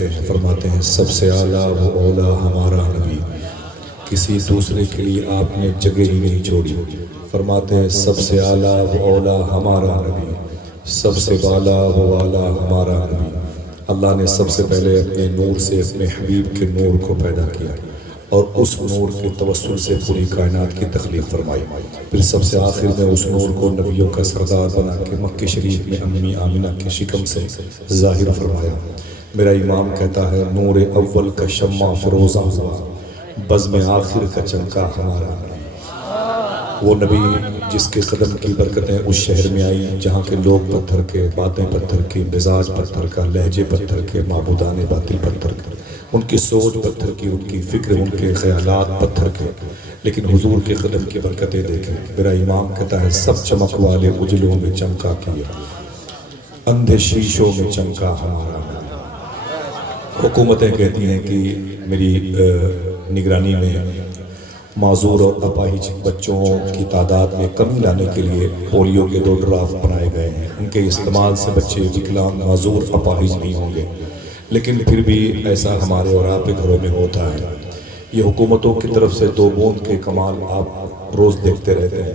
پوچھتے ہیں، فرماتے ہیں سب سے اعلیٰ و اولا ہمارا نبی، کسی دوسرے کے لیے آپ نے جگہ ہی نہیں چھوڑی۔ فرماتے ہیں سب سے اعلیٰ و اولا ہمارا نبی، سب سے بالا و والا ہمارا نبی۔ اللہ نے سب سے پہلے اپنے نور سے اپنے حبیب کے نور کو پیدا کیا اور اس نور کے توسل سے پوری کائنات کی تخلیق فرمائی، پھر سب سے آخر میں اس نور کو نبیوں کا سردار بنا کے مکہ شریف میں امی آمنہ کے شکم سے ظاہر فرمایا۔ میرا امام کہتا ہے نور اول کا شمع فروزہ ہوا، بزم آخر کا چمکا ہمارا نبی۔ وہ نبی جس کے قدم کی برکتیں اس شہر میں آئی جہاں کے لوگ پتھر کے، باتیں پتھر کی، مزاج پتھر کا، لہجے پتھر کے، معبودان باطل پتھر کے، ان کی سوچ پتھر کی، ان کی فکر، ان کے خیالات پتھر کے، لیکن حضور کے قدم کی برکتیں دیکھیں۔ میرا امام کہتا ہے سب چمک والے اجلوں میں چمکا کیا، اندھے شیشوں میں چمکا ہمارا نبی۔ حکومتیں کہتی ہیں کہ میری نگرانی میں معذور اور اپاہج بچوں کی تعداد میں کمی لانے کے لیے پولیو کے 2 ڈرافٹ بنائے گئے ہیں، ان کے استعمال سے بچے وکلانگ، معذور، اپاہج نہیں ہوں گے، لیکن پھر بھی ایسا ہمارے اور آپ کے گھروں میں ہوتا ہے۔ یہ حکومتوں کی طرف سے 2 بوند کے کمال آپ روز دیکھتے رہتے ہیں،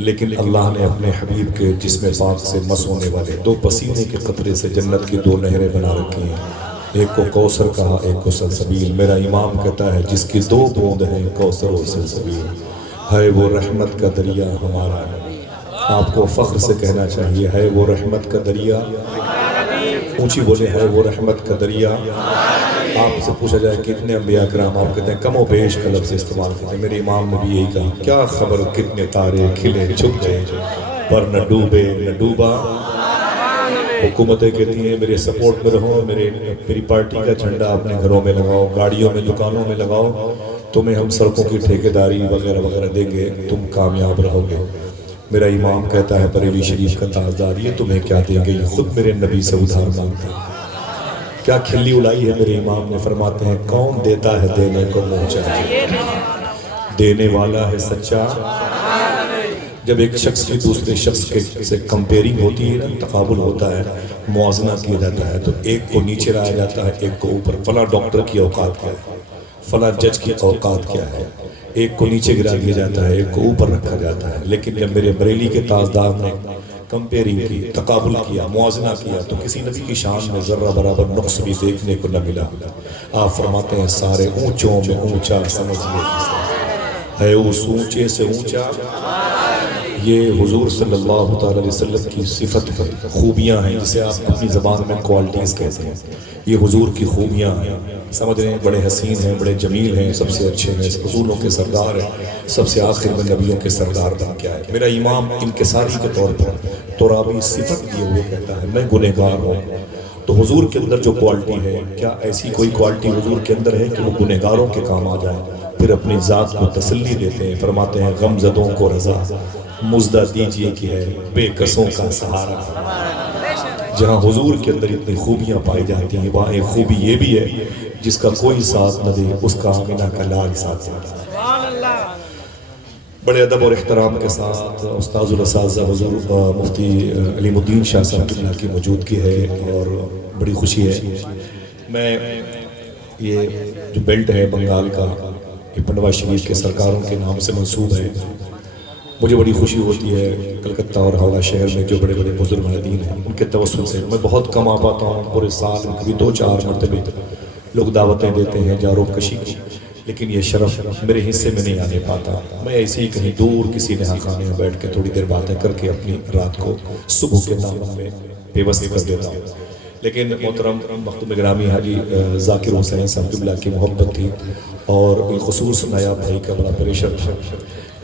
لیکن اللہ نے اپنے حبیب کے جسم پاک سے مس ہونے والے 2 پسینے کے قطرے سے جنت کی 2 نہریں بنا رکھی ہیں، ایک کو کوثر کہا، ایک کو سلسبیل۔ میرا امام کہتا ہے جس کی 2 بوند ہیں کوثر و سلسبیل، ہے وہ رحمت کا دریا ہمارا نبی۔ آپ کو فخر سے کہنا چاہیے ہے وہ رحمت کا دریا، اونچی بولے ہے وہ رحمت کا دریا۔ آپ سے پوچھا جائے کتنے انبیاء کرام، آپ کہتے ہیں کم و بیش کا لفظ استعمال کرتے ہیں۔ میرے امام نے بھی یہی کہا کیا خبر کتنے تارے کھلے چھپ گئے پر نہ ڈوبے نہ ڈوبا۔ حکومتیں کہتی ہیں میرے سپورٹ میں رہو، میری پارٹی کا جھنڈا اپنے گھروں میں لگاؤ، گاڑیوں میں، دکانوں میں لگاؤ، تمہیں ہم سڑکوں کی ٹھیکیداری وغیرہ وغیرہ دیں گے، تم کامیاب رہو گے۔ میرا امام کہتا ہے بریلی شریف کا تاجدار یہ تمہیں کیا دیں گے، یہ خود میرے نبی سے ادھار مانگتے ہیں۔ کیا کھلی الائی ہے میرے امام نے، فرماتے ہیں کون دیتا ہے دینے کو منہ چاہیے، دینے والا ہے سچا۔ جب ایک شخص کی دوسرے شخص سے کمپیرنگ ہوتی ہے نا، تقابل ہوتا ہے، موازنہ کیا جاتا ہے، تو ایک کو نیچے لایا جاتا ہے، ایک کو اوپر۔ فلاں ڈاکٹر کی اوقات کیا ہے، فلاں جج کی اوقات کیا ہے، ایک کو نیچے گرا دیا جاتا ہے، ایک کو اوپر رکھا جاتا ہے۔ لیکن جب میرے بریلی کے تاجدار نے کمپیرنگ کی، تقابل کیا، موازنہ کیا، تو کسی نبی کی شان میں ذرہ برابر نقص بھی دیکھنے کو نہ ملا۔ آپ فرماتے ہیں سارے اونچوں میں اونچا سمجھیے ہے اس اونچے سے اونچا۔ یہ حضور صلی اللہ تعالی علیہ وسلم کی صفت ہے، خوبیاں ہیں، جسے آپ اپنی زبان میں کوالٹیز کہتے ہیں۔ یہ حضور کی خوبیاں ہیں، سمجھ رہے ہیں، بڑے حسین ہیں، بڑے جمیل ہیں، سب سے اچھے ہیں، رسولوں کے سردار ہیں، سب سے آخر میں نبیوں کے سردار بن کے آئے۔ میرا امام انکساری کے طور پر ترابی صفت لیے ہوئے کہتا ہے میں گنہگار ہوں۔ تو حضور کے اندر جو کوالٹی ہے، کیا ایسی کوئی کوالٹی حضور کے اندر ہے کہ وہ گنہگاروں کے کام آ جائیں؟ پھر اپنی ذات کو تسلی دیتے ہیں، فرماتے ہیں غم زدوں کو رضا مزدہ دیجئے کہ ہے بے کسوں کا سہارا۔ جہاں حضور کے اندر اتنی خوبیاں پائی جاتی ہیں، وہاں ایک خوبی یہ بھی ہے جس کا کوئی ساتھ نہ دے اس کا آمنہ کا لال ساتھ دیتا ہے۔ بڑے ادب اور احترام کے ساتھ استاذ الاساتذہ حضور مفتی علیم الدین شاہ صاحب اللہ کی موجودگی ہے اور بڑی خوشی ہے۔ میں یہ جو بیلٹ ہے بنگال کا، یہ پنڈوا شریف کے سرکاروں کے نام سے منسوب ہے۔ مجھے بڑی خوشی ہوتی ہے کلکتہ اور ہاوڑہ شہر میں جو بڑے بڑے بزرگ دین ہیں ان کے توسل سے میں بہت کم آ پاتا ہوں، پورے سال میں کبھی 2-4 مرتبہ لوگ دعوتیں دیتے ہیں جاروب کشی کی، لیکن یہ شرف میرے حصے میں نہیں آنے پاتا۔ میں ایسے ہی کہیں دور کسی نہا خانے میں بیٹھ کے تھوڑی دیر باتیں کر کے اپنی رات کو صبح کے دامن میں پیوست کر دیتا ہوں۔ لیکن محترم مختوم گرامی حاجی ذاکر حسین صاحب قبلہ کی محبت تھی اور بالخصوص نایاب بھائی کا بڑا پریشر تھا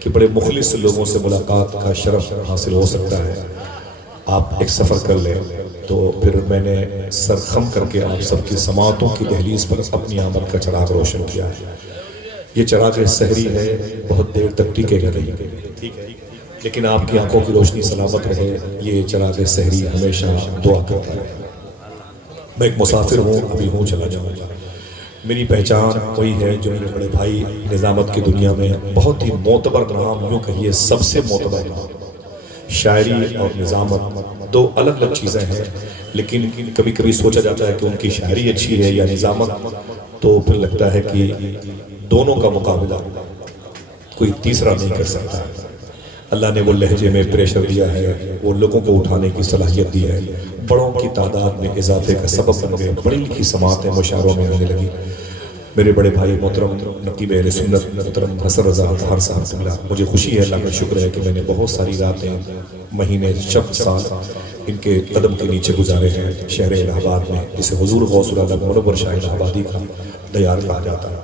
کہ بڑے مخلص لوگوں سے ملاقات کا شرف حاصل ہو سکتا ہے، آپ ایک سفر کر لیں۔ تو پھر میں نے سرخم کر کے آپ سب کی سماعتوں کی دہلیز پر اپنی آمد کا چراغ روشن کیا ہے۔ یہ چراغ سحری ہے، بہت دیر تک ٹکے گا نہیں، لیکن آپ کی آنکھوں کی روشنی سلامت رہے، یہ چراغ سحری ہمیشہ دعا کرتا رہے۔ میں ایک مسافر ہوں، ابھی ہوں چلا جاؤں گا۔ میری پہچان وہی ہے جو میرے بڑے بھائی نظامت کی دنیا میں بہت ہی معتبر نام، یوں کہیے سب سے معتبر نام، شاعری اور نظامت دو الگ الگ چیزیں ہیں، لیکن کبھی کبھی سوچا جاتا ہے کہ ان کی شاعری اچھی ہے یا نظامت، تو پھر لگتا ہے کہ دونوں کا مقابلہ کوئی تیسرا نہیں کر سکتا۔ اللہ نے وہ لہجے میں پریشر دیا ہے، وہ لوگوں کو اٹھانے کی صلاحیت دی ہے، بڑوں کی تعداد میں اضافے کا سبب بن گئے، بڑی کی سماعتیں مشاعروں میں آنے لگی۔ میرے بڑے بھائی محترم نقیب اہل سنت محترم حسن رضا اطہر صاحب قبلہ، مجھے خوشی ہے، اللہ کا شکر ہے کہ میں نے بہت ساری راتیں، مہینے، شب، سال ان کے قدم کے نیچے گزارے ہیں شہر الہ آباد میں، جسے حضور غوث العالم منور شاہ الہ آبادی کا دیار کہا جاتا ہے۔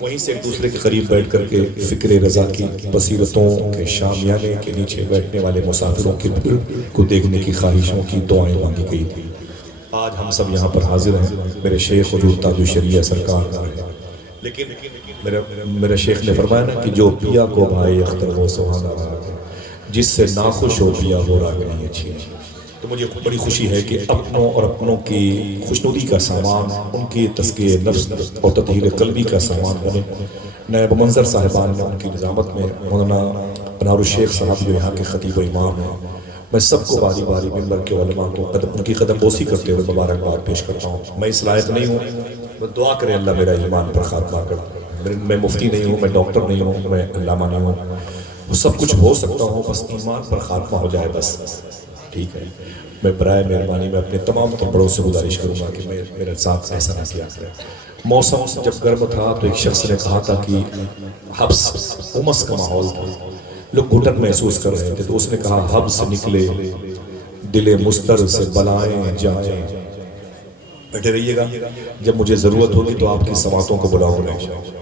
وہیں سے ایک دوسرے کے قریب بیٹھ کر کے فکر رضا کی بصیرتوں کے شامیانے کے نیچے بیٹھنے والے مسافروں کے بھیڑ کو دیکھنے کی خواہشوں کی دعائیں مانگی گئی تھی۔ آج ہم سب یہاں پر حاضر ہیں، میرے شیخ حضور تاج الشریعہ سرکار نہ رہے، لیکن میرے شیخ نے فرمایا نا کہ جو پیا کو بھائی اختر وہ سہانا راگ ہے، جس سے ناخوش ہو پیا وہ راگنی اچھی نہیں۔ تو مجھے بڑی خوشی ہے کہ اپنوں اور اپنوں کی خوشنودی کا سامان، ان کی تزکیہ نفس اور تطہیر قلبی کا سامان بنے۔ نائب منظر صاحبان نے ان کی نظامت میں مولانا انار الشیخ صاحب جو یہاں کے خطیب و امام ہیں، میں سب کو باری باری ممبر کے علماء کو ان کی قدم بوسی کرتے ہوئے مبارکباد پیش کرتا ہوں۔ میں اس لائق نہیں ہوں، میں دعا کریں اللہ میرا ایمان پر خاتمہ کر۔ میں مفتی نہیں ہوں، میں ڈاکٹر نہیں ہوں، میں علامہ نہیں ہوں، سب کچھ ہو سکتا ہوں، بس ایمان پر خاتمہ ہو جائے بس، ٹھیک ہے۔ میں برائے مہربانی میں اپنے تمام بڑوں سے گزارش کروں گا کہ میرے ساتھ ایسا نہ کیا کریں۔ موسم جب گرم تھا تو ایک شخص نے کہا تھا کہ حبس امس کا ماحول تھا، لوگ گھٹن محسوس کر رہے تھے، تو اس نے کہا حبس نکلے دل مستر سے بلائیں جائیں۔ بیٹھے رہیے گا، جب مجھے ضرورت ہوگی تو آپ کی سماعتوں کو بلاؤں گا انشاءاللہ۔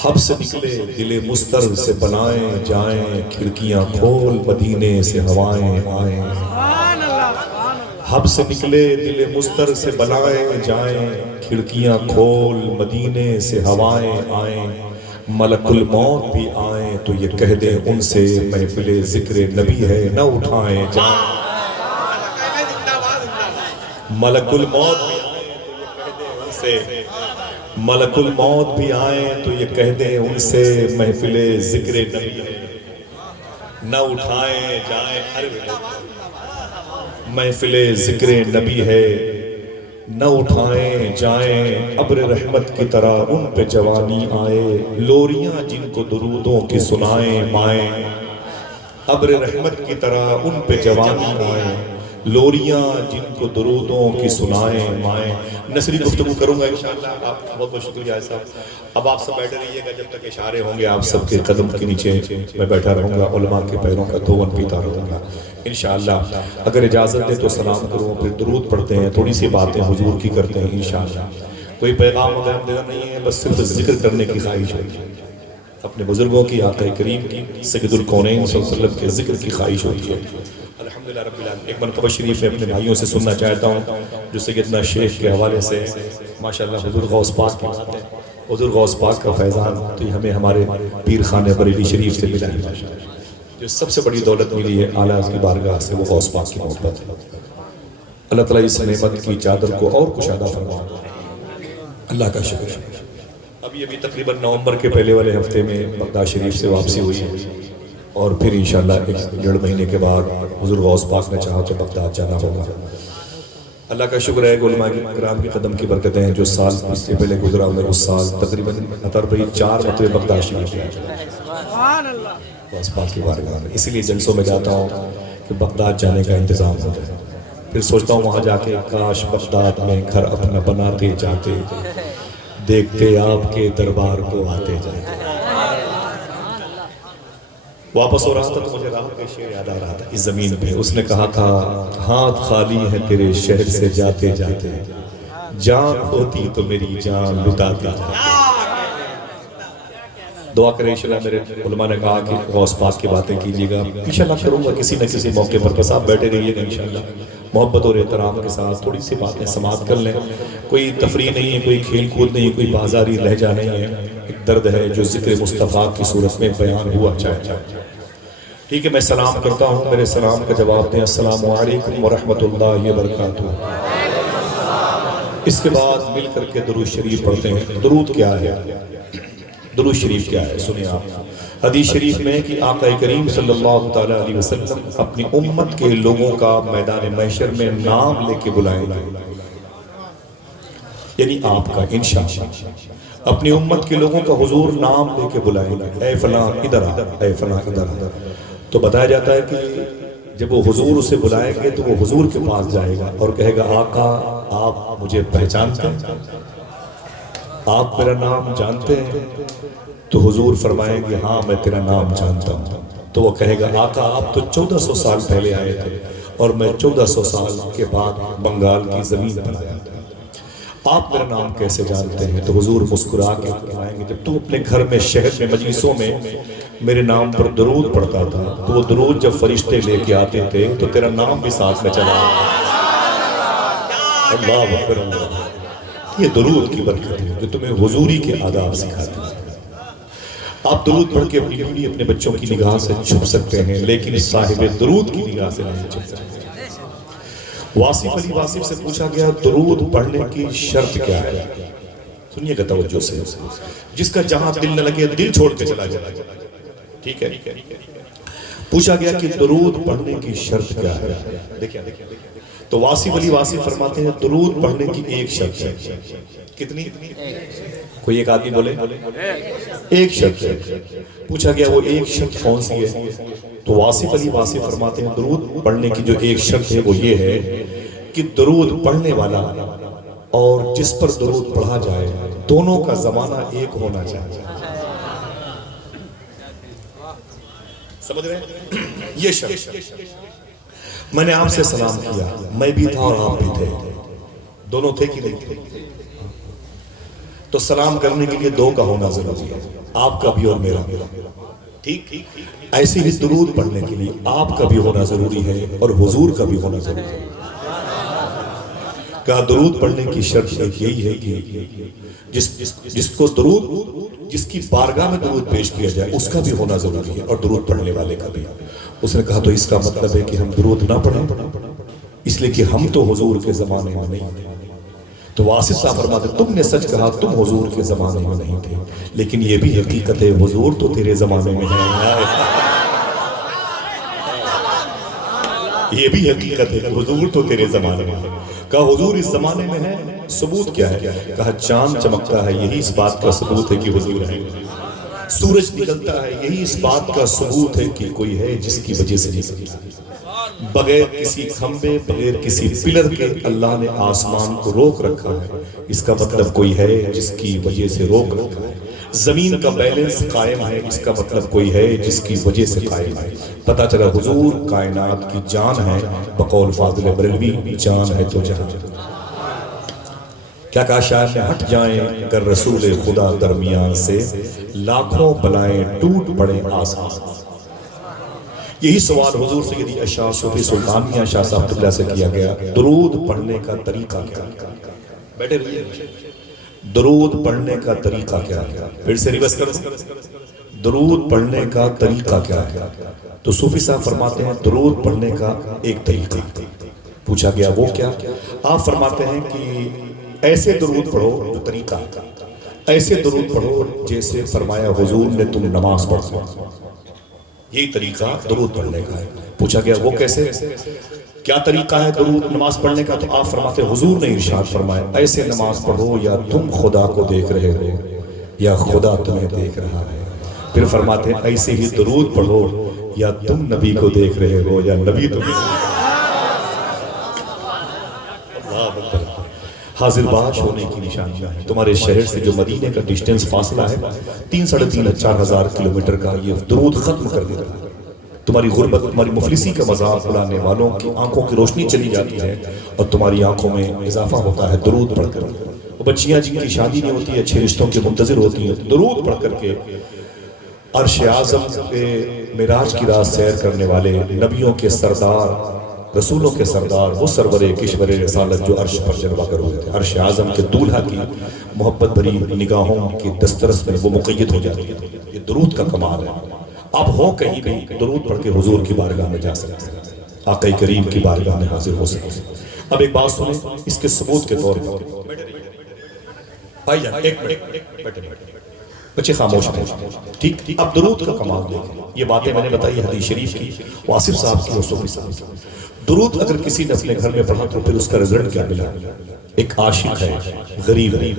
حبس نکلے دل مستر سے بلائیں جائیں، کھڑکیاں کھول مدینے سے ہوائیں آئیں۔ حبس نکلے دل مستر سے بلائیں جائیں، کھڑکیاں کھول مدینے سے ہوائیں آئیں۔ ملک الموت بھی آئیں تو یہ کہہ دیں ان سے محفل ذکر نبی ہے نہ اٹھائیں جائیں۔ ملک الموت بھی آئیں تو یہ کہہ دیں ان سے، ملک الموت بھی آئیں تو یہ کہہ دیں ان سے محفل ذکر نبی ہے نہ اٹھائیں جائیں۔ محفل ذکر نبی ہے نہ اٹھائیں جائیں، ابر رحمت کی طرح ان پہ جوانی آئے، لوریاں جن کو درودوں کی سنائیں مائیں۔ ابر رحمت کی طرح ان پہ جوانی آئے، لوریاں جن کو درودوں کی سنائیں مائیں۔ نثری گفتگو کروں گا انشاءاللہ، آپ بہت بہت شکریہ صاحب۔ اب آپ سب بیٹھے رہیے گا جب تک اشارے ہوں گے، آپ سب کے قدم کے نیچے میں بیٹھا رہوں گا، علماء کے پیروں کا دھون پیتا رہوں گا انشاءاللہ۔ اگر اجازت دے تو سلام کروں، پھر درود پڑھتے ہیں، تھوڑی سی باتیں حضور کی کرتے ہیں انشاءاللہ۔ کوئی پیغام وغیرہ دینا نہیں ہے، بس صرف ذکر کرنے کی خواہش ہوتی ہے، اپنے بزرگوں کی، آقا کریم کی، سید الکونین صلی اللہ علیہ وسلم کے ذکر کی خواہش ہوتی ہے۔ الحمدللہ رب العالمین۔ ایک مرتبہ شریف میں اپنے بھائیوں سے سننا چاہتا ہوں جو سیدنا شیخ کے حوالے سے ماشاءاللہ حضور غوث پاک کی بات ہے، حضور غوث پاک کا فیضان تو یہ ہمیں ہمارے پیر خانہ بریلی شریف سے ملا ہے ماشاءاللہ۔ جو سب سے بڑی دولت ملی ہے اعلیٰ کی بارگاہ سے، وہ غوث پاک کی محبت ہے۔ اللہ تعالیٰ اس نعمت کی چادر کو اور کشادہ فرمائے، اللہ کا شکر ہے۔ ابھی تقریباً نومبر کے پہلے والے ہفتے میں بغداد شریف سے واپسی ہوئی ہے، اور پھر انشاءاللہ 1.5 مہینے کے بعد حضور غوث پاک نے چاہا تو بغداد جانا ہوگا۔ اللہ کا شکر ہے کہ علماء کرام کے قدم کی برکتیں ہیں، جو سال اس سے پہلے گزرا میں اس سال تقریباً اطہر بھائی 4 مرتبہ بغداد شریف گیا غوث پاک کی بارگاہ میں۔ اسی لیے جلسوں میں جاتا ہوں کہ بغداد جانے کا انتظام ہو جائے، پھر سوچتا ہوں وہاں جا کے کاش بغداد میں گھر اپنا بناتے جاتے، دیکھتے آپ کے دربار کو آتے جاتے۔ واپس ہو رہا تھا تو مجھے راہت کا شعر یاد آ رہا تھا اس زمین پہ، اس نے کہا تھا ہاتھ خالی ہے تیرے شہر سے جاتے جاتے، جان ہوتی تو میری جان لٹاتے جاتے۔ دعا کریں انشاءاللہ۔ میرے علماء نے کہا کہ غوث پاک کی باتیں کیجیے گا، انشاءاللہ کروں گا کسی نہ کسی موقع پر، بس آپ بیٹھے رہیے گا انشاءاللہ، محبت اور احترام کے ساتھ تھوڑی سی باتیں سماعت کر لیں۔ کوئی تفریح نہیں ہے، کوئی کھیل کود نہیں ہے، کوئی بازاری لہجہ نہیں ہے، ایک درد ہے جو ذکر مصطفیٰ کی صورت میں بیان ہوا چاہتا ہے۔ ٹھیک ہے، میں سلام کرتا ہوں، میرے سلام کا جواب دیں، السلام علیکم ورحمۃ اللہ وبرکاتہ۔ اس کے بعد مل کر کے درود شریف پڑھتے ہیں۔ درود کیا ہے؟ درود شریف کیا ہے؟ سنیں آپ۔ حدیث شریف میں کہ آقا کریم صلی اللہ تعالیٰ علیہ وسلم اپنی امت کے لوگوں کا میدان محشر میں نام لے کے بلائیں گے، یعنی آپ کا انشاءاللہ اپنی امت کے لوگوں کا حضور نام لے کے بلائیں گے، اے فلاں ادھر آ، اے فلاں ادھر آ۔ تو بتایا جاتا ہے کہ جب وہ حضور اسے بلائیں گے تو وہ حضور کے پاس جائے گا اور کہے گا آقا آپ مجھے پہچانتے ہیں، آپ میرا نام جانتے ہیں؟ تو حضور فرمائیں گے ہاں میں تیرا نام جانتا ہوں۔ تو وہ کہے گا آقا آپ تو 1400 سال پہلے آئے تھے اور میں 1400 سال کے بعد بنگال کی زمین پر آیا تھا، آپ میرا نام کیسے جانتے ہیں؟ تو حضور مسکرا کے فرمائیں گے جب تو اپنے گھر میں شہر میں مجلسوں میں میرے نام پر درود پڑھتا تھا تو وہ درود جب فرشتے لے کے آتے تھے تو تیرا نام بھی ساتھ میں چلا آیا۔ اللہ اکبر اللہ، یہ درود کی برکت ہے جو تمہیں حضوری کے آداب سکھاتی ہے۔ آپ درود پڑھ کے اپنی بیوی اپنے بچوں کی نگاہ سے چھپ سکتے ہیں لیکن صاحب درود کی نگاہ سے نہیں چھپ سکتے۔ واصف علی واصف سے پوچھا گیا درود پڑھنے کی شرط کیا ہے؟ سنیے گا توجہ سے، جس کا جہاں دل نہ لگے دل چھوڑ کے چلا جائے، ٹھیک ہے؟ پوچھا گیا کہ درود پڑھنے کی شرط کیا ہے؟ دیکھیں تو واصف علی واصف فرماتے ہیں درود پڑھنے کی ایک شرط ہے۔ کتنی؟ کوئی ایک آدمی بولے ایک شرط ہے۔ پوچھا گیا وہ ایک شرط کون سی ہے؟ تو واصف علی واصف فرماتے ہیں درود پڑھنے کی جو ایک شرط ہے وہ یہ ہے کہ درود پڑھنے والا اور جس پر درود پڑھا جائے دونوں کا زمانہ ایک ہونا چاہیے۔ سمجھ رہے ہیں؟ یہ شرط، میں نے آپ سے سلام کیا، میں بھی تھا اور آپ بھی تھے، دونوں تھے کہ نہیں تھے؟ تو سلام کرنے کے لیے دو کا ہونا ضروری ہے، آپ کا بھی اور میرا بھی، ٹھیک؟ ایسے ہی درود پڑھنے کے لیے آپ کا بھی ہونا ضروری ہے اور حضور کا بھی ہونا ضروری ہے۔ کہا درود پڑھنے کی شرط ایک یہی ہے کہ جس کو درود، جس کی بارگاہ میں درود پیش کیا جائے اس کا بھی ہونا ضروری ہے اور درود پڑھنے والے کا بھی۔ اس نے کہا تو اس کا مطلب ہے کہ ہم درود نہ پڑھیں، اس لیے کہ ہم تو حضور کے زمانے میں نہیں تھے۔ تو واصف صاحب فرماتے تم نے سچ کہا، تم حضور کے زمانے میں نہیں تھے، لیکن یہ بھی حقیقت ہے حضور تو تیرے زمانے میں ہے۔ یہ بھی حقیقت ہے کہ حضور تو تیرے زمانے میں ہے۔ کہا حضور اس زمانے میں ہے، ثبوت کیا ہے؟ کہا چاند چمکتا ہے، یہی اس بات کا ثبوت ہے کہ حضور ہے۔ سورج نکلتا ہے، یہی اس بات کا ثبوت ہے کہ کوئی ہے جس کی وجہ سے نکلتا ہے۔ بغیر کسی کھمبے، بغیر کسی پلر کے اللہ نے آسمان کو روک رکھا ہے، اس کا مطلب کوئی ہے جس کی وجہ سے روک رکھا ہے۔ زمین کا بیلنس قائم ہے، اس کا مطلب کوئی ہے جس کی وجہ سے قائم ہے۔ پتہ چلا حضور کائنات کی جان ہے، بقول فاضل بریلوی جان ہے تو جان۔ کیا کہا شاعر نے؟ ہٹ جائیں اگر رسول خدا درمیان سے، لاکھوں بلائیں ٹوٹ پڑیں آسمان۔ یہی سوال حضور سیدی اشاہ صوفی سلطان میاں شاہ صاحب اللہ سے کیا گیا، درود پڑھنے کا طریقہ کیا ہے؟ بیٹھے رہیے، درود پڑھنے کا طریقہ کیا ہے؟ پھر سے ریورس کرو، درود پڑھنے کا طریقہ کیا ہے؟ تو صوفی صاحب فرماتے ہیں درود پڑھنے کا ایک طریقہ۔ پوچھا گیا وہ کیا؟ آپ فرماتے ہیں کہ ایسے درود پڑھو جو طریقہ، ایسے درود پڑھو جیسے فرمایا حضور نے تم نماز پڑھو، یہی طریقہ درود پڑھنے کا ہے۔ پوچھا گیا وہ کیسے؟ کیا طریقہ ہے درود نماز پڑھنے کا؟ تو آپ فرماتے ہیں حضور نے ارشاد فرمایا ایسے نماز پڑھو یا تم خدا کو دیکھ رہے ہو یا خدا تمہیں دیکھ رہا ہے۔ پھر فرماتے ہیں ایسے ہی درود پڑھو یا تم نبی کو دیکھ رہے ہو یا نبی تمہیں۔ حاضر باش ہونے کی نشانیاں ہیں۔ تمہارے شہر سے جو مدینے کا ڈسٹنس فاصلہ ہے 3,500-4,000 کلومیٹر کا، یہ درود ختم کر دیتا ہے۔ تمہاری غربت، تمہاری مفلسی کا مذاق اڑانے والوں کی آنکھوں کی روشنی چلی جاتی ہے اور تمہاری آنکھوں میں اضافہ ہوتا ہے درود پڑھ کر۔ وہ بچیاں جن کی شادی نہیں ہوتی ہے، اچھے رشتوں کے منتظر ہوتی ہیں، درود پڑھ کر کے عرش اعظم پہ معراج کی رات سیر کرنے والے نبیوں کے سردار، رسولوں کے سردار، وہ سرور کشور رسالت جو عرش پر جلوہ گر ہوئے تھے، عرش اعظم کے دولہا کی محبت بھری نگاہوں کی دسترس میں وہ مقید ہو جاتی ہے۔ یہ درود کا کمال ہے۔ آپ ہو کہیں بھی درود پڑھ کے حضور کی بارگاہ میں جا سکتے ہیں، آقا کریم کی بارگاہ میں حاضر ہو سکتے ہیں۔ اب ایک بات سنیں اس کے ثبوت کے طور پر، بھائی جان ایک منٹ بیٹھے، بچے خاموش ہیں. ٹھیک. اب درود کا کمال دیکھیں. یہ باتیں میں نے بتائی حدیث شریف کی، واصف صاحب کی اور صوفی صاحب کی. درود اگر کسی نے اپنے گھر میں پڑھا تو پھر اس کا رزلٹ کیا ملا؟ ایک عاشق ہے، غریب ہے،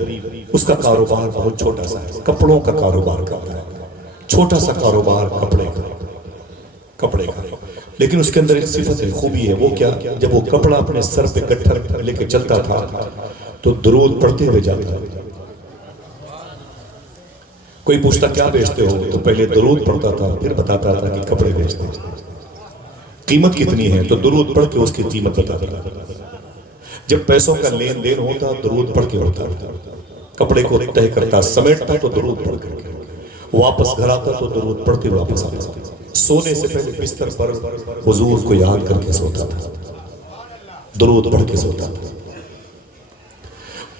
اس کا کاروبار بہت چھوٹا سا ہے، کپڑوں کا کاروبار کرتا ہے، چھوٹا سا کاروبار کپڑے کا، لیکن اس کے اندر ایک صفت ہے، خوبی ہے. وہ کیا؟ جب وہ کپڑا اپنے سر پہ گٹھر لے کے چلتا تھا تو درود پڑھتے ہوئے جاتا. کوئی پوچھتا کیا بیچتے ہو تو پہلے درود پڑھتا تھا، پھر بتاتا تھا کہ کپڑے بیچتے ہیں. قیمت کتنی ہے تو درود پڑھ کے اس کی قیمت بتاتا تھا. جب پیسوں کا لین دین ہوتا درود پڑھ کے ہوتا. کپڑے کو طے کرتا، سمیٹتا تو درود پڑھ کر کے، واپس گھر آتا تو درود پڑھ کے واپس آتا. سونے سے پہلے بستر پر حضور کو یاد کر کے سوتا تھا، درود پڑھ کے سوتا تھا.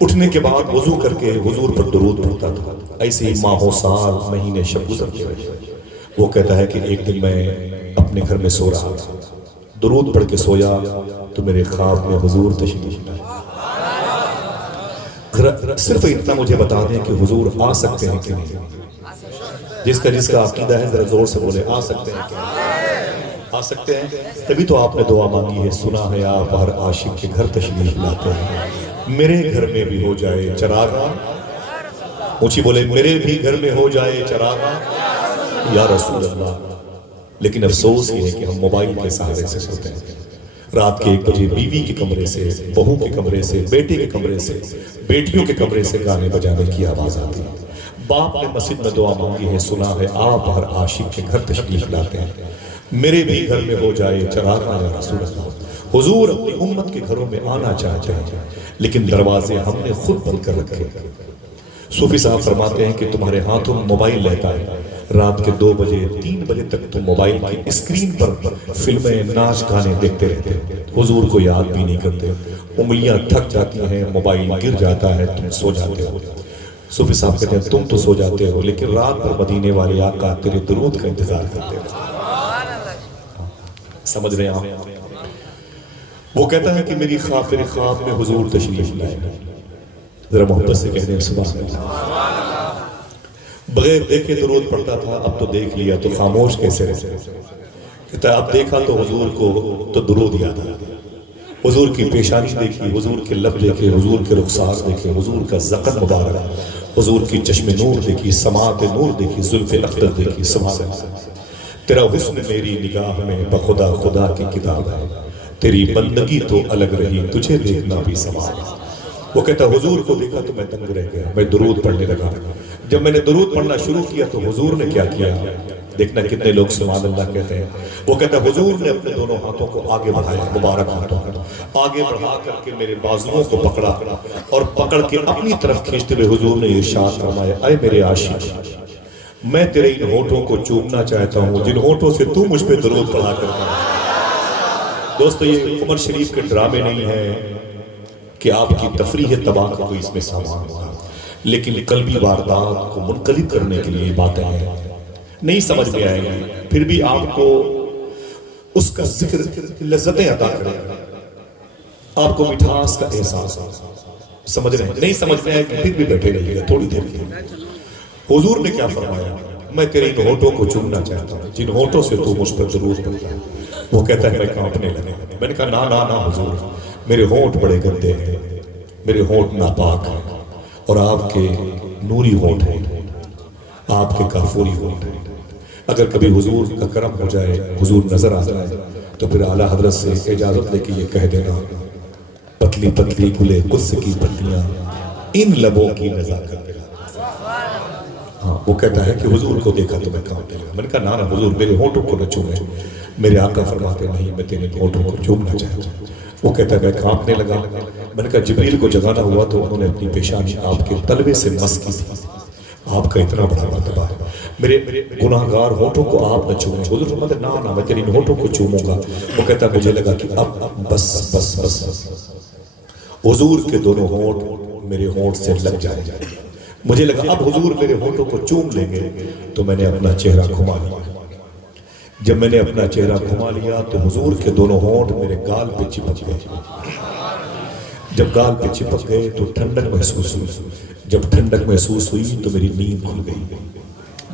اٹھنے کے بعد وضو کر کے حضور پر درود پڑھتا تھا. ایسے ہی ماہوں سال مہینے شب گزرتے رہے. وہ کہتا ہے کہ ایک دن میں اپنے گھر میں سو رہا تھا، درود پڑھ کے سویا تو میرے خواب میں حضور تشریف لائے. صرف اتنا مجھے بتا دیں کہ حضور آ سکتے ہیں کہ نہیں؟ جس کا عقیدہ ہے ذرا زور سے بولے، آ سکتے ہیں کہ نہیں؟ آ سکتے ہیں. تبھی تو آپ نے دعا مانگی ہے، سنا ہے آپ ہر عاشق کے گھر تشریف لاتے ہیں. میرے گھر میں بھی ہو جائے چراغاں، اونچی بولے، میرے بھی گھر میں ہو جائے چراغاں یا رسول اللہ. لیکن افسوس یہ ہے کہ ہم موبائل کے سہارے سے سوتے ہیں. رات کے 1 بجے بیوی کے کمرے سے، بہو کے کمرے سے، بیٹے کے کمرے سے، بیٹیوں کے کمرے سے گانے بجانے کی آواز آتی ہے. باپ نے مسجد میں دعا مانگی ہے، سنا ہے آپ ہر عاشق کے گھر تشریف لاتے ہیں. میرے بھی گھر میں ہو جائے چراغاں یا رسول اللہ. حضور اپنی امت کے گھروں میں آنا چاہتے ہیں لیکن دروازے ہم نے خود بند کر رکھے. صوفی صاحب فرماتے ہیں کہ تمہارے ہاتھوں میں موبائل رہتا ہے، رات کے 2 بجے 3 بجے تک تم موبائل کی اسکرین پر فلمیں، ناچ گانے دیکھتے رہتے ہو، حضور کو یاد بھی نہیں کرتے. انگلیاں تھک جاتی ہیں، موبائل گر جاتا ہے، تم سو جاتے ہو. صوفی صاحب کہتے ہیں تم تو سو جاتے ہو لیکن رات بھر مدینے والے آقا تیرے درود کا انتظار کرتے ہیں. سمجھ رہے ہیں آپ؟ وہ کہتا ہے کہ میرے خواب میں حضور تشریف لائے. ذرا محبت سے کہہ دیں سبحان اللہ. بغیر دیکھے درود پڑھتا تھا، اب تو دیکھ لیا تو خاموش کیسے رہے. کہتا ہے اب دیکھا تو حضور کو تو درود یاد آیا. حضور کی پیشانی دیکھی، حضور کے لب دیکھے، حضور کے رخسار دیکھے، حضور کا زقن مبارک، حضور کی چشم نور دیکھی، سماعت نور دیکھی، زلف اختر دیکھی. سبحان اللہ. تیرا حسن میری نگاہ میں بخدا خدا کی کتاب ہے، تیری بندگی تو الگ رہی، تجھے دیکھنا بھی ثواب ہے. وہ کہتا حضور کو دیکھا تو میں دنگ رہ گیا، میں درود پڑھنے لگا. جب میں نے درود پڑھنا شروع کیا تو حضور نے کیا کیا؟ دیکھنا کتنے لوگ سبحان اللہ کہتے ہیں. وہ کہتا حضور نے اپنے دونوں ہاتھوں کو آگے بڑھایا، مبارک ہاتھوں کو آگے بڑھا کر کے میرے بازوؤں کو پکڑا اور پکڑ کے اپنی طرف کھینچتے ہوئے حضور نے ارشاد فرمایا، اے میرے عاشق، میں تیرے ان ہونٹوں کو چومنا چاہتا ہوں جن ہونٹوں سے تو مجھ پہ درود پڑھا کرتا ہے. دوستو یہ عمر شریف کے ڈرامے نہیں ہیں کہ آپ کی تفریح تباہ کا کوئی اس میں سامان ہوگا، لیکن قلبی واردات کو منقلب کرنے کے لیے باتیں ہیں. نہیں سمجھ میں آئیں گی پھر بھی آپ کو اس کا ذکر لذتیں عطا کرے گا، آپ کو مٹھاس کا احساس. سمجھ رہے ہیں؟ نہیں سمجھ میں آئے گی پھر بھی بیٹھے رہیے گا تھوڑی دیر کے لیے. حضور نے کیا فرمایا؟ میں تیرے ان ہونٹوں کو چومنا چاہتا ہوں جن ہونٹوں سے تو مجھ پر درود پڑھتا ہے. وہ کہتا ہے میں کانپنے لگا. میں نے کہا نا نا نا حضور، میرے ہونٹ بڑے گندے ہیں، میرے ہونٹ ناپاک ہیں اور آپ کے نوری ہونٹ ہیں، آپ کے کافوری ہونٹ ہیں. اگر کبھی حضور کا کرم ہو جائے، حضور نظر آ جائے تو پھر اعلیٰ حضرت سے اجازت لے کے یہ کہہ دینا، پتلی پتلی گلے قدس کی پتلیاں ان لبوں کی نزاکت پہ. ہاں وہ کہتا ہے کہ حضور کو دیکھا تو میں کانپنے لگا. میں نے کہا نا نا حضور، میرے ہونٹوں کو نہ چومیں. میرے آقا فرماتے نہیں، میں تیرے ہونٹوں کو چومنا چاہتا ہوں. وہ کہتا ہے میں کانپنے لگا. میں نے کہا جبریل کو جگانا ہوا تو انہوں نے اپنی پیشانی آپ کے تلوے سے مس کی تھی. آپ کا اتنا بڑا مرتبہ ہے. میرے گناہگار ہونٹوں کو آپ نہ چومیں. حضور فرماتے نا نا میں تیری ہونٹوں کو چوموں گا. وہ کہتا ہے مجھے لگا کہ اب بس بس بس حضور کے دونوں ہونٹ میرے ہونٹ سے لگ جائیں. مجھے لگا اب حضور میرے ہونٹوں کو چوم لیں گے تو میں نے اپنا چہرہ گھما لیا. جب میں نے اپنا چہرہ گھما لیا تو حضور کے دونوں ہونٹ میرے گال پہ چپک گئے. جب گال پہ چپک گئے تو ٹھنڈک محسوس ہوئی، جب ٹھنڈک محسوس ہوئی تو میری نیند کھل گئی،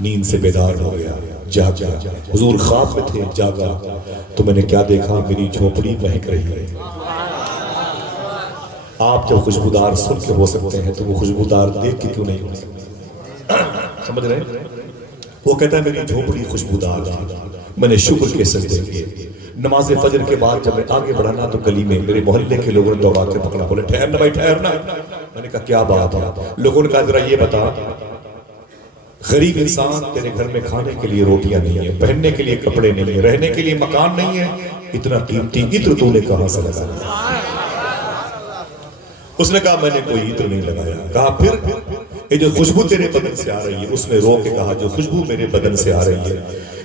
نیند سے بیدار ہو گیا، جاگا، حضور خواب میں تھے، جاگا تو میں نے کیا دیکھا، میری جھوپڑی مہک رہی ہے۔ آپ جب خوشبودار سن کے ہو سکتے ہیں تو وہ خوشبودار دیکھ کے کیوں نہیں ہو سکتے؟ سمجھ رہے ہیں؟ وہ کہتا ہے میری جھوپڑی خوشبودار تھی، میں نے شکر کے سجدے کیے۔ نماز فجر کے بعد جب میں آگے بڑھانا تو گلی میں میرے محلے کے لوگوں نے دوڑا کے پکڑا، بولے ٹھہرنا بھائی ٹھہرنا۔ میں نے کہا کیا بات ہے؟ لوگوں نے کہا ذرا یہ بتا، غریب انسان تیرے گھر میں کھانے کے لیے روٹیاں نہیں ہیں، پہننے کے لیے کپڑے نہیں ہیں، رہنے کے لیے مکان نہیں ہے، اتنا قیمتی عطر تو نے کہاں سے لگایا؟ اس نے کہا میں نے کوئی عطر نہیں لگایا۔ کہا پھر یہ جو خوشبو تیرے بدن سے آ رہی ہے، اس نے رو کے کہا جو خوشبو میرے بدن سے آ رہی ہے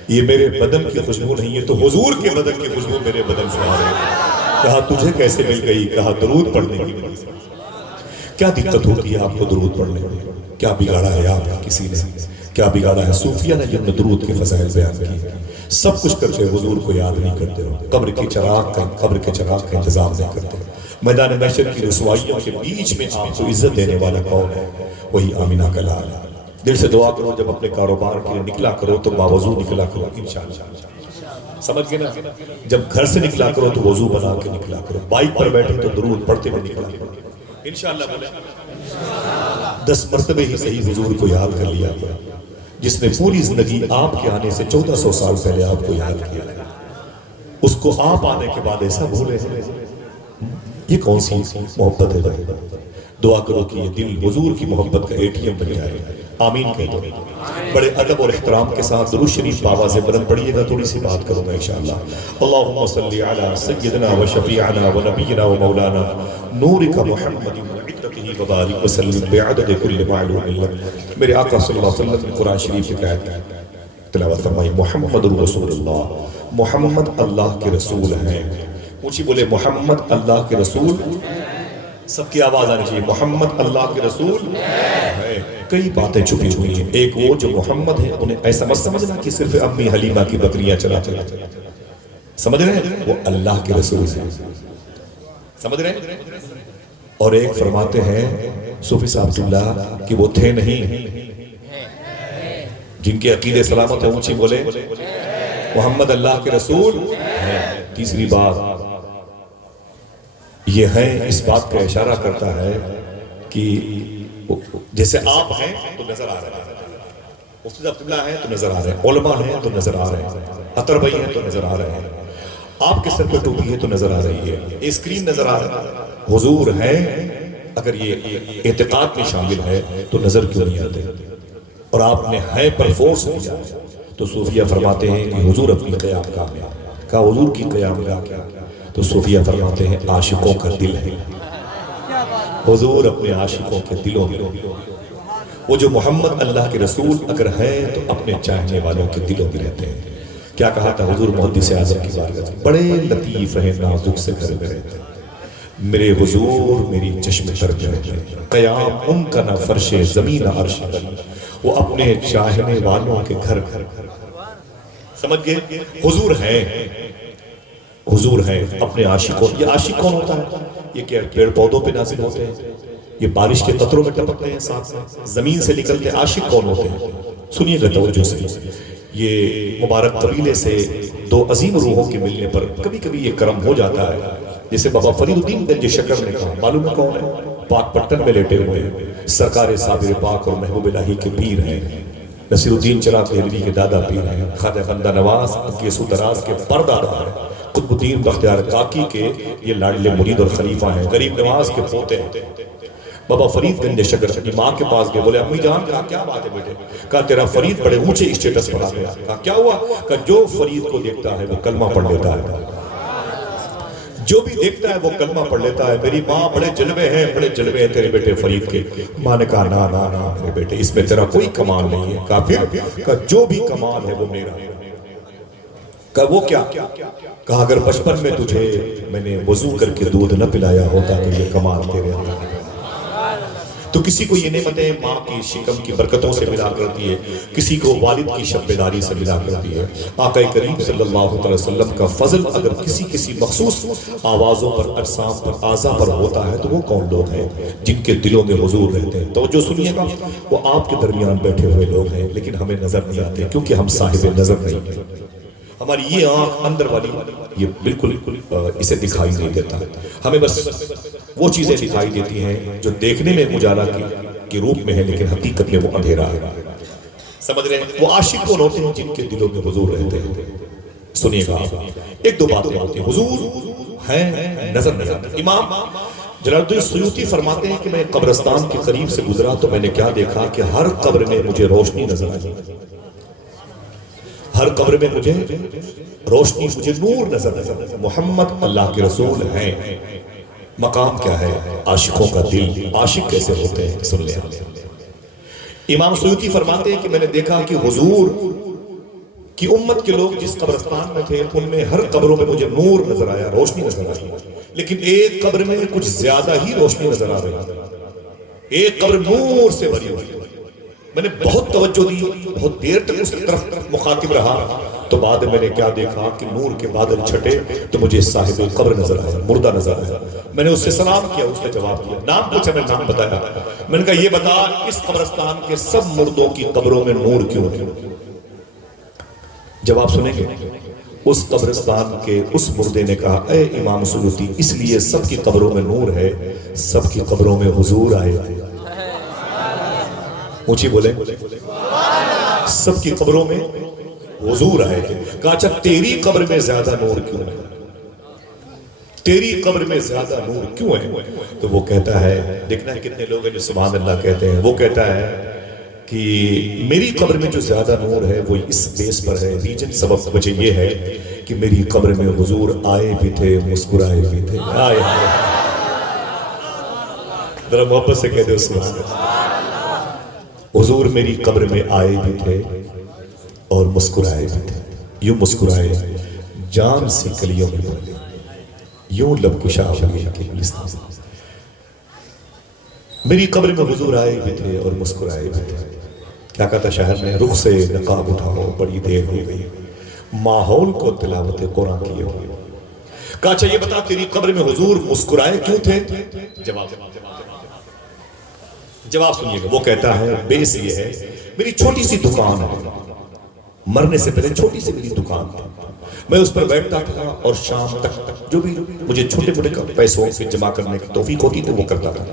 یہ میرے بدن کی خوشبو نہیں ہے، تو حضور کے بدن کی خوشبو میرے بدن سے آ رہی ہے۔ کہا تجھے کیسے مل گئی؟ کہا درود پڑھنے کی وجہ سے۔ کیا دقت ہوتی ہے آپ کو درود پڑھنے میں؟ کیا بگاڑا ہے آپ کسی نے؟ کیا بگاڑا ہے؟ صوفیہ نے جن میں درود کے فضائل بیان کی، سب کچھ کرتے حضور کو یاد نہیں کرتے ہو، قبر کے چراغ کا انتظام نہیں کرتے، میدان محشر کی رسوائیوں کے بیچ میں آپ کو عزت دینے والا کون ہے؟ وہی آمینہ کا لال۔ دل سے دعا کرو جب اپنے کاروبار کے لیے نکلا کرو تو باوضو نکلا کرو انشاءاللہ۔ سمجھ گئے نا؟ جب گھر سے نکلا کرو تو وضو بنا کے نکلا کرو، بائک پر بیٹھے تو درود پڑھتے ہوئے نکلا کرو انشاءاللہ۔ بولے 10 مرتبہ ہی صحیح حضور کو یاد کر لیا گیا، جس نے پوری زندگی آپ کے آنے سے 1400 سال پہلے آپ کو یاد کیا ہے، اس کو آپ آنے کے بعد ایسا بھولے ہیں؟ یہ کون سی محبت ہے بھائی؟ دعا کرو کہ یہ دل حضور کی محبت کا ATM بن جائے، آمین کہہ دو۔ بڑے ادب اور احترام کے ساتھ درود شریف آواز بلند پڑھیے گا، تھوڑی سی بات کروں گا انشاءاللہ۔ اللہم صلی علی سیدنا و شفیعنا و نبینا و مولانا نورک محمد وعدتہ وبارک وسلم بعدد کل معلوم لک۔ میرے آقا صلی اللہ علیہ وسلم نے قرآن شریف کی آیت تلاوت فرمائی، محمد رسول اللہ، محمد اللہ کے رسول ہیں۔ اونچی بولے محمد اللہ کے رسول، سب کی آواز آنی چاہیے، محمد اللہ کے رسول ہے۔ کئی باتیں چھپی ہوئی ہیں، ایک وہ جو محمد ہیں انہیں ایسا مت سمجھنا کہ صرف امی حلیمہ کی بکریاں چلاتے ہیں، سمجھ رہے ہیں؟ وہ اللہ کے رسول ہیں، سمجھ رہے ہیں؟ اور ایک فرماتے ہیں صوفی صاحب اللہ کہ وہ تھے نہیں، جن کے عقیدے سلامت ہیں اونچی بولے محمد اللہ کے رسول ہیں۔ تیسری بات یہ ہے، اس بات کا اشارہ کرتا ہے کہ جیسے آپ ہیں تو نظر آ رہے ہیں، مفتی صاحب قبلہ ہیں تو نظر آ رہے ہیں، علماء ہیں تو نظر آ رہے ہیں، عطر بھائی ہیں تو نظر آ رہے ہیں، آپ کے سر پہ ٹوپی ہے تو نظر آ رہی ہے، اسکرین نظر آ رہا ہے، حضور ہیں اگر یہ اعتقاد میں شامل ہے تو نظر کیوں نہیں آتے؟ اور آپ نے ہے پر فورس کیا، تو صوفیہ فرماتے ہیں کہ حضور اپنی قیام گاہ میں، کہا حضور کی قیام گاہ کیا؟ تو صوفیہ فرماتے ہیں عاشقوں کا دل ہے، حضور اپنے عاشقوں کے دلوں میں، وہ جو محمد اللہ کے رسول اگر ہے تو اپنے چاہنے والوں کے دلوں میں رہتے ہیں۔ کیا کہا تھا حضور محدث اعظم کی بارگاہ میں؟ بڑے لطیف ہیں، نازک سے گھر میں رہتے ہیں، میرے حضور میری چشم تر میں رہتے ہیں، قیام ان کا نہ فرش زمین عرش بنی، وہ اپنے چاہنے والوں کے گھر گھر سمجھ گئے؟ حضور ہیں، حضور ہیں اپنے عاشقوں۔ یہ عاشق کون ہوتا ہے؟ یہ کیا پیڑ پودوں پہ نازل ہوتے ہیں، یہ بارش کے قطروں میں ٹپکتے ہیں، ساتھ میں زمین سے نکلتے ہیں۔ عاشق کون ہوتے ہیں؟ سنیے گا توجہ سے، یہ مبارک قبیلے سے دو عظیم روحوں کے ملنے پر کبھی کبھی یہ کرم ہو جاتا ہے، جیسے بابا فرید الدین گنج شکر نے کہا، معلوم ہے کون ہے؟ پاک پٹن میں لیٹے ہوئے ہیں، سرکار صابر پاک اور محبوب الہی کے پیر ہیں، نصیر الدین چراغ دہلوی کے دادا پیر ہیں، خواجہ بندہ نواز گیسو دراز کے پردادا ہیں، قطب الدین بختیار کاکی کے یہ لاڈلے مرید اور خلیفہ ہیں، غریب نواز کے پوتے ہیں۔ بابا فرید گنج شکر اپنی ماں کے پاس گئے، بولے امی جان کہا کیا بات ہے بیٹے؟ کہا تیرا فرید بڑے اونچے اسٹیٹس پر آ گیا۔ کہا کیا ہوا؟ کہا جو فرید کو دیکھتا ہے وہ کلمہ پڑھ لیتا ہے، جو بھی دیکھتا ہے وہ کلمہ پڑھ لیتا ہے۔ میری ماں بڑے جلوے ہیں تیرے بیٹے فرید کے۔ ماں نے کہا نا نا نا میرے بیٹے، اس میں تیرا کوئی کمال نہیں ہے۔ کہا پھر؟ کہا جو بھی کمال ہے وہ میرا ہے۔ کہا وہ کیا؟ کہا اگر بچپن میں تجھے میں نے وضو کر کے دودھ نہ پلایا ہوتا تو یہ کمال تیرے اندر ہے۔ تو کسی کو یہ نعمتیں ماں کی شکم کی برکتوں سے ملا کرتی ہے، کسی کو والد کی شب بیداری سے ملا کرتی ہے۔ آقا کریم صلی اللہ علیہ وسلم کا فضل اگر کسی مخصوص آوازوں پر، اجسام پر، اعضاء پر ہوتا ہے تو وہ کون لوگ ہیں؟ جن کے دلوں میں حضور رہتے ہیں۔ توجہ سنیے گا، وہ آپ کے درمیان بیٹھے ہوئے لوگ ہیں لیکن ہمیں نظر نہیں آتے کیونکہ ہم صاحب نظر نہیں ہیں۔ ہماری یہ آنکھ اندر والی یہ بالکل اسے دکھائی نہیں دیتا، ہمیں بس وہ چیزیں دکھائی دیتی ہیں جو دیکھنے میں اجالا کے روپ میں ہے لیکن حقیقت میں وہ اندھیرا ہے۔ سمجھ رہے ہیں؟ وہ عاشق کون ہوتے ہیں؟ جن کے دلوں میں حضور رہتے ہیں۔ سنیے گا، ایک دو باتیں ہوتی ہیں، حضور ہیں نظر نہیں آتے۔ امام جلال الدین سیوطی فرماتے ہیں کہ میں قبرستان کے قریب سے گزرا تو میں نے کیا دیکھا کہ ہر قبر میں مجھے روشنی نظر آئی، ہر قبر میں مجھے روشنی، مجھے نور نظر آئی۔ محمد اللہ کے رسول ہیں۔ مقام کیا ہے؟ عاشقوں کا دل۔ عاشق کیسے ہوتے ہیں؟ سن لیں۔ امام سیوطی فرماتے ہیں کہ میں نے دیکھا کہ حضور کی امت کے لوگ جس قبرستان میں تھے ان میں ہر قبروں میں مجھے نور نظر آیا، روشنی نظر آئی، لیکن ایک قبر میں کچھ زیادہ ہی روشنی نظر آ رہی، ایک قبر نور سے بھری ہوئی۔ میں نے بہت توجہ دی، بہت دیر تک اس کی طرف مخاطب رہا، تو بعد میں نے کیا دیکھا کہ نور کے بادل چھٹے تو مجھے صاحب قبر نظر آیا، مردہ نظر آیا۔ میں نے اس سے سلام کیا، اس نے جواب دیا، نام پوچھا، میں نام بتایا، میں نے کہا یہ بتا اس قبرستان کے سب مردوں کی قبروں میں نور کیوں ہے؟ جواب سنیں گے؟ اس قبرستان کے اس مردے نے کہا، اے امام سیوطی، اس لیے سب کی قبروں میں نور ہے، سب کی قبروں میں حضور آئے تھے۔ اونچی بولیں، سب کی قبروں میں حضور آئے تھے۔ کہا اچھا تیری قبر میں زیادہ نور کیوں ہے؟ تیری قبر میں زیادہ نور کیوں ہے؟ تو وہ کہتا ہے، دیکھنا ہے کتنے لوگ ہیں جو سبحان اللہ کہتے ہیں، وہ کہتا ہے کہ میری قبر میں جو زیادہ نور ہے وہ اس بیس پر ہے، ریجن سبب وجہ یہ ہے کہ میری قبر میں حضور آئے بھی تھے، مسکرائے بھی تھے۔ آئے ذرا محبت سے کہہ دے سبحان اللہ۔ حضور میری قبر میں آئے بھی تھے اور مسکرائے بھی تھے، یوں مسکرائے جان سی کلیوں میں بولے، یوں لب کشا ہوئے کہ گلستان۔ میری قبر میں حضور آئے بھی تھے اور مسکرائے بھی تھے۔ کیا کہتا شاعر نے؟ رخ سے نقاب اٹھاؤ بڑی دیر ہو گئی، ماحول کو تلاوت قرآن کیے ہوئے۔ کہا اچھا یہ بتا تیری قبر میں حضور مسکرائے کیوں تھے؟ جواب سنیے گا، وہ کہتا ہے بیس یہ ہے، میری چھوٹی سی دکان ہے، مرنے سے پہلے چھوٹی سی میری دکان تھی، میں اس پر بیٹھتا تھا اور شام تک جو بھی مجھے چھوٹے موٹے پیسوں سے جمع کرنے کی توفیق ہوتی تو وہ کرتا تھا،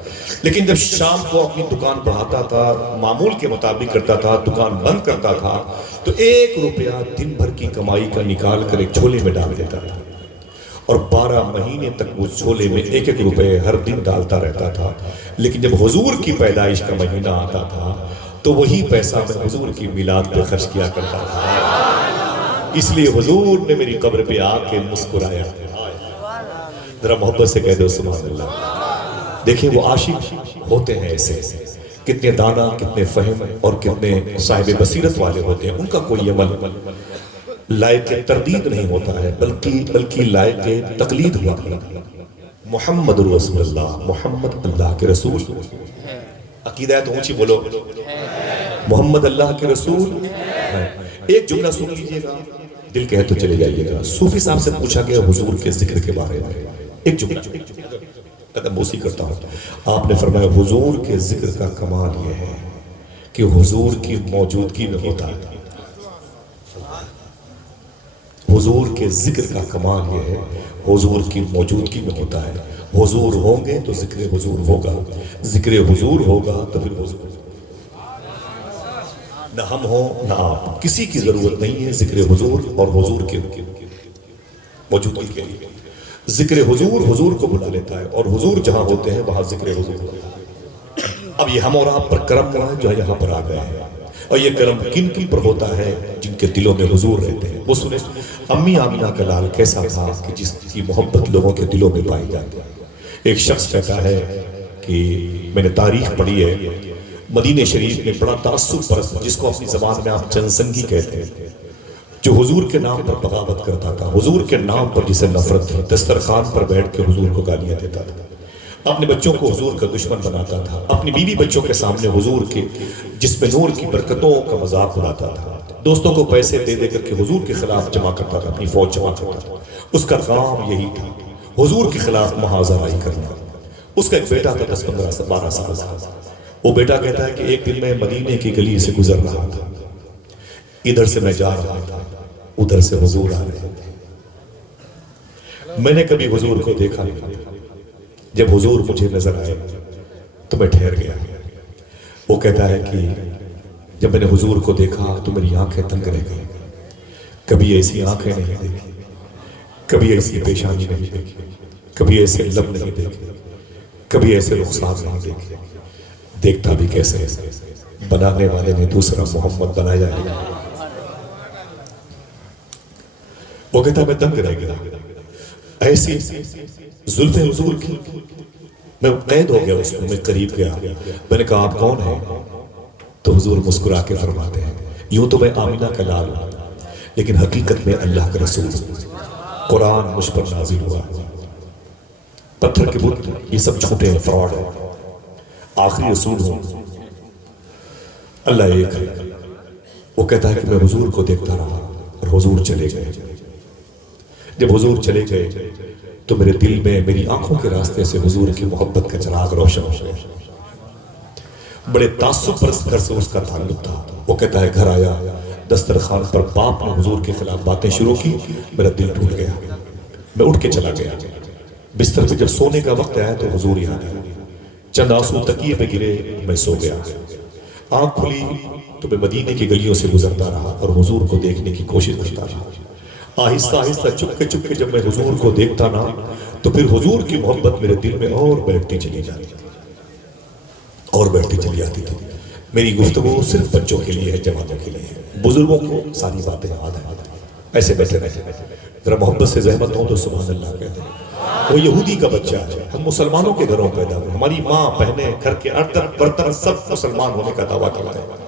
لیکن جب شام کو اپنی دکان بڑھاتا تھا، معمول کے مطابق کرتا تھا، دکان بند کرتا تھا، تو 1 روپیہ دن بھر کی کمائی کا نکال کر ایک جھولے میں ڈال دیتا تھا، اور 12 مہینے تک وہ جھولے میں 1 روپے ہر دن ڈالتا رہتا تھا۔ لیکن جب حضور کی پیدائش کا مہینہ آتا تھا تو وہی پیسہ میں حضور کی میلاد پہ خرچ کیا کرتا تھا، اس لیے حضور نے میری قبر پہ آ کے مسکرایا۔ ذرا محبت سے کہہ دو سبحان اللہ۔ دیکھیں وہ عاشق ہوتے ہیں ایسے، کتنے دانا، کتنے فہم اور کتنے صاحب بصیرت والے ہوتے ہیں، ان کا کوئی عمل لائق تردید نہیں ہوتا ہے بلکہ لائق تقلید ہوا کرتا ہے۔ محمد رسول اللہ، محمد اللہ کے رسول، عقیدہ ہے تو اونچی بولو، محمد اللہ کے رسول۔ ایک جملہ سن لیجئے گا، دل کہے تو چلے جائیے گا۔ صوفی صاحب سے پوچھا گیا حضور کے ذکر کے بارے میں، ایک جملہ قدم بوسی کرتا ہوں، آپ نے فرمایا حضور کے ذکر کا کمال یہ ہے کہ حضور کی موجودگی میں ہوتا ہے۔ حضور کے ذکر کا کمال یہ ہے حضور کی موجودگی میں ہوتا ہے۔ حضور ہوں گے تو ذکر حضور ہوگا، ذکر حضور ہوگا تو پھر حضور۔ نہ ہم ہوں نہ آپ، کسی کی ضرورت نہیں ہے ذکر حضور اور حضور کے موجودگی کے لیے۔ ذکر حضور حضور کو بلا لیتا ہے اور حضور جہاں ہوتے ہیں وہاں ذکر حضور ہوتا ہے۔ اب یہ ہم اور آپ پر کرم ہوا ہے جو یہاں پر آ گئے ہیں، اور یہ کرم کن کن پر ہوتا ہے؟ جن کے دلوں میں حضور رہتے ہیں۔ وہ سنیں امی آمینہ کا لال کیسا تھا کہ جس کی محبت لوگوں کے دلوں میں پائی جاتی ہے۔ ایک شخص کہتا ہے کہ میں نے تاریخ پڑھی ہے، مدینہ شریف میں بڑا تعصب پرست، جس کو اپنی زبان میں آپ چنسنگی کہتے ہیں، جو حضور کے نام پر بغاوت کرتا تھا، حضور کے نام پر جسے نفرت تھی، دسترخوان پر بیٹھ کے حضور کو گالیاں دیتا تھا۔ اپنے بچوں کو حضور کا دشمن بناتا تھا، اپنی بیوی بچوں کے سامنے حضور کے جس میں نور کی برکتوں کا مذاق اڑاتا تھا، دوستوں کو پیسے دے دے کر کے حضور کے خلاف جمع کرتا تھا، اپنی فوج جمع کرتا تھا۔ اس کا کام یہی تھا، حضور کے خلاف محاذرائی کرنا۔ اس کا ایک بیٹا تھا 10-12 سال کا۔ وہ بیٹا کہتا ہے کہ ایک دن میں مدینے کی گلی سے گزر رہا تھا، ادھر سے میں جا رہا تھا، ادھر سے حضور آ رہے تھے۔ میں نے کبھی حضور کو دیکھا نہیں، جب حضور مجھے نظر آئے تو میں ٹھہر گیا۔ وہ کہتا ہے کہ جب میں نے حضور کو دیکھا تو میری آنکھیں تنگ رہ گئی۔ کبھی ایسی آنکھیں نہیں دیکھی، کبھی ایسی پیشانی نہیں دیکھی، کبھی ایسے لب نہیں دیکھے، کبھی ایسے رخسار نہیں دیکھے۔ دیکھتا بھی کیسے، بنانے والے نے دوسرا محمد بنایا ہے۔ وہ کہتا میں دنگ رہ گیا، ایسی زلف حضور کی، میں قید ہو گیا اس میں۔ میں قریب گیا، میں نے کہا آپ کون ہیں؟ تو حضور مسکرا کے فرماتے ہیں یوں تو میں آمینہ کا لال ہوں، لیکن حقیقت میں اللہ کا رسول ہوں۔ قرآن مجھ پر نازل ہوا، پتھر کے بت یہ سب جھوٹے ہیں، فراڈ ہیں، آخری رسول ہوں، اللہ ایک ہے۔ وہ کہتا ہے کہ میں حضور کو دیکھتا رہا اور حضور چلے گئے۔ جب حضور چلے گئے تو میرے دل میں میری آنکھوں کے راستے سے حضور کی محبت کا چراغ روشن ہو گیا۔ بڑے تعصب پر گھر سے اس کا تعلق تھا۔ وہ کہتا ہے گھر آیا، دسترخوان پر باپ نے حضور کے خلاف باتیں شروع کی، میرا دل ٹوٹ گیا، میں اٹھ کے چلا گیا۔ بستر پہ جب سونے کا وقت آیا تو حضور یاد آیا، چند آنسو تکیے پہ گرے، میں سو گیا۔ آنکھ کھلی تو میں مدینے کی گلیوں سے گزرتا رہا اور حضور کو دیکھنے کی کوشش کرتا رہا۔ آہستہ آہستہ چپکے چپکے جب میں حضور کو دیکھتا نا تو پھر حضور کی محبت میرے دل میں اور بیٹھتی چلی جاتی تھی، اور بیٹھتی چلی جاتی تھی۔ میری گفتگو صرف بچوں کے لیے ہے، جوانوں کے لیے ہے، بزرگوں کو ساری باتیں یاد ہیں۔ ایسے بیٹھے رہتے، ذرا محبت سے زحمت ہوں تو سبحان اللہ کہتے ہیں۔ وہ یہودی کا بچہ ہے، ہم مسلمانوں کے گھروں پیدا ہوئے، ہماری ماں بہنیں گھر کے برتن سب مسلمان ہونے کا دعویٰ کرتے ہیں۔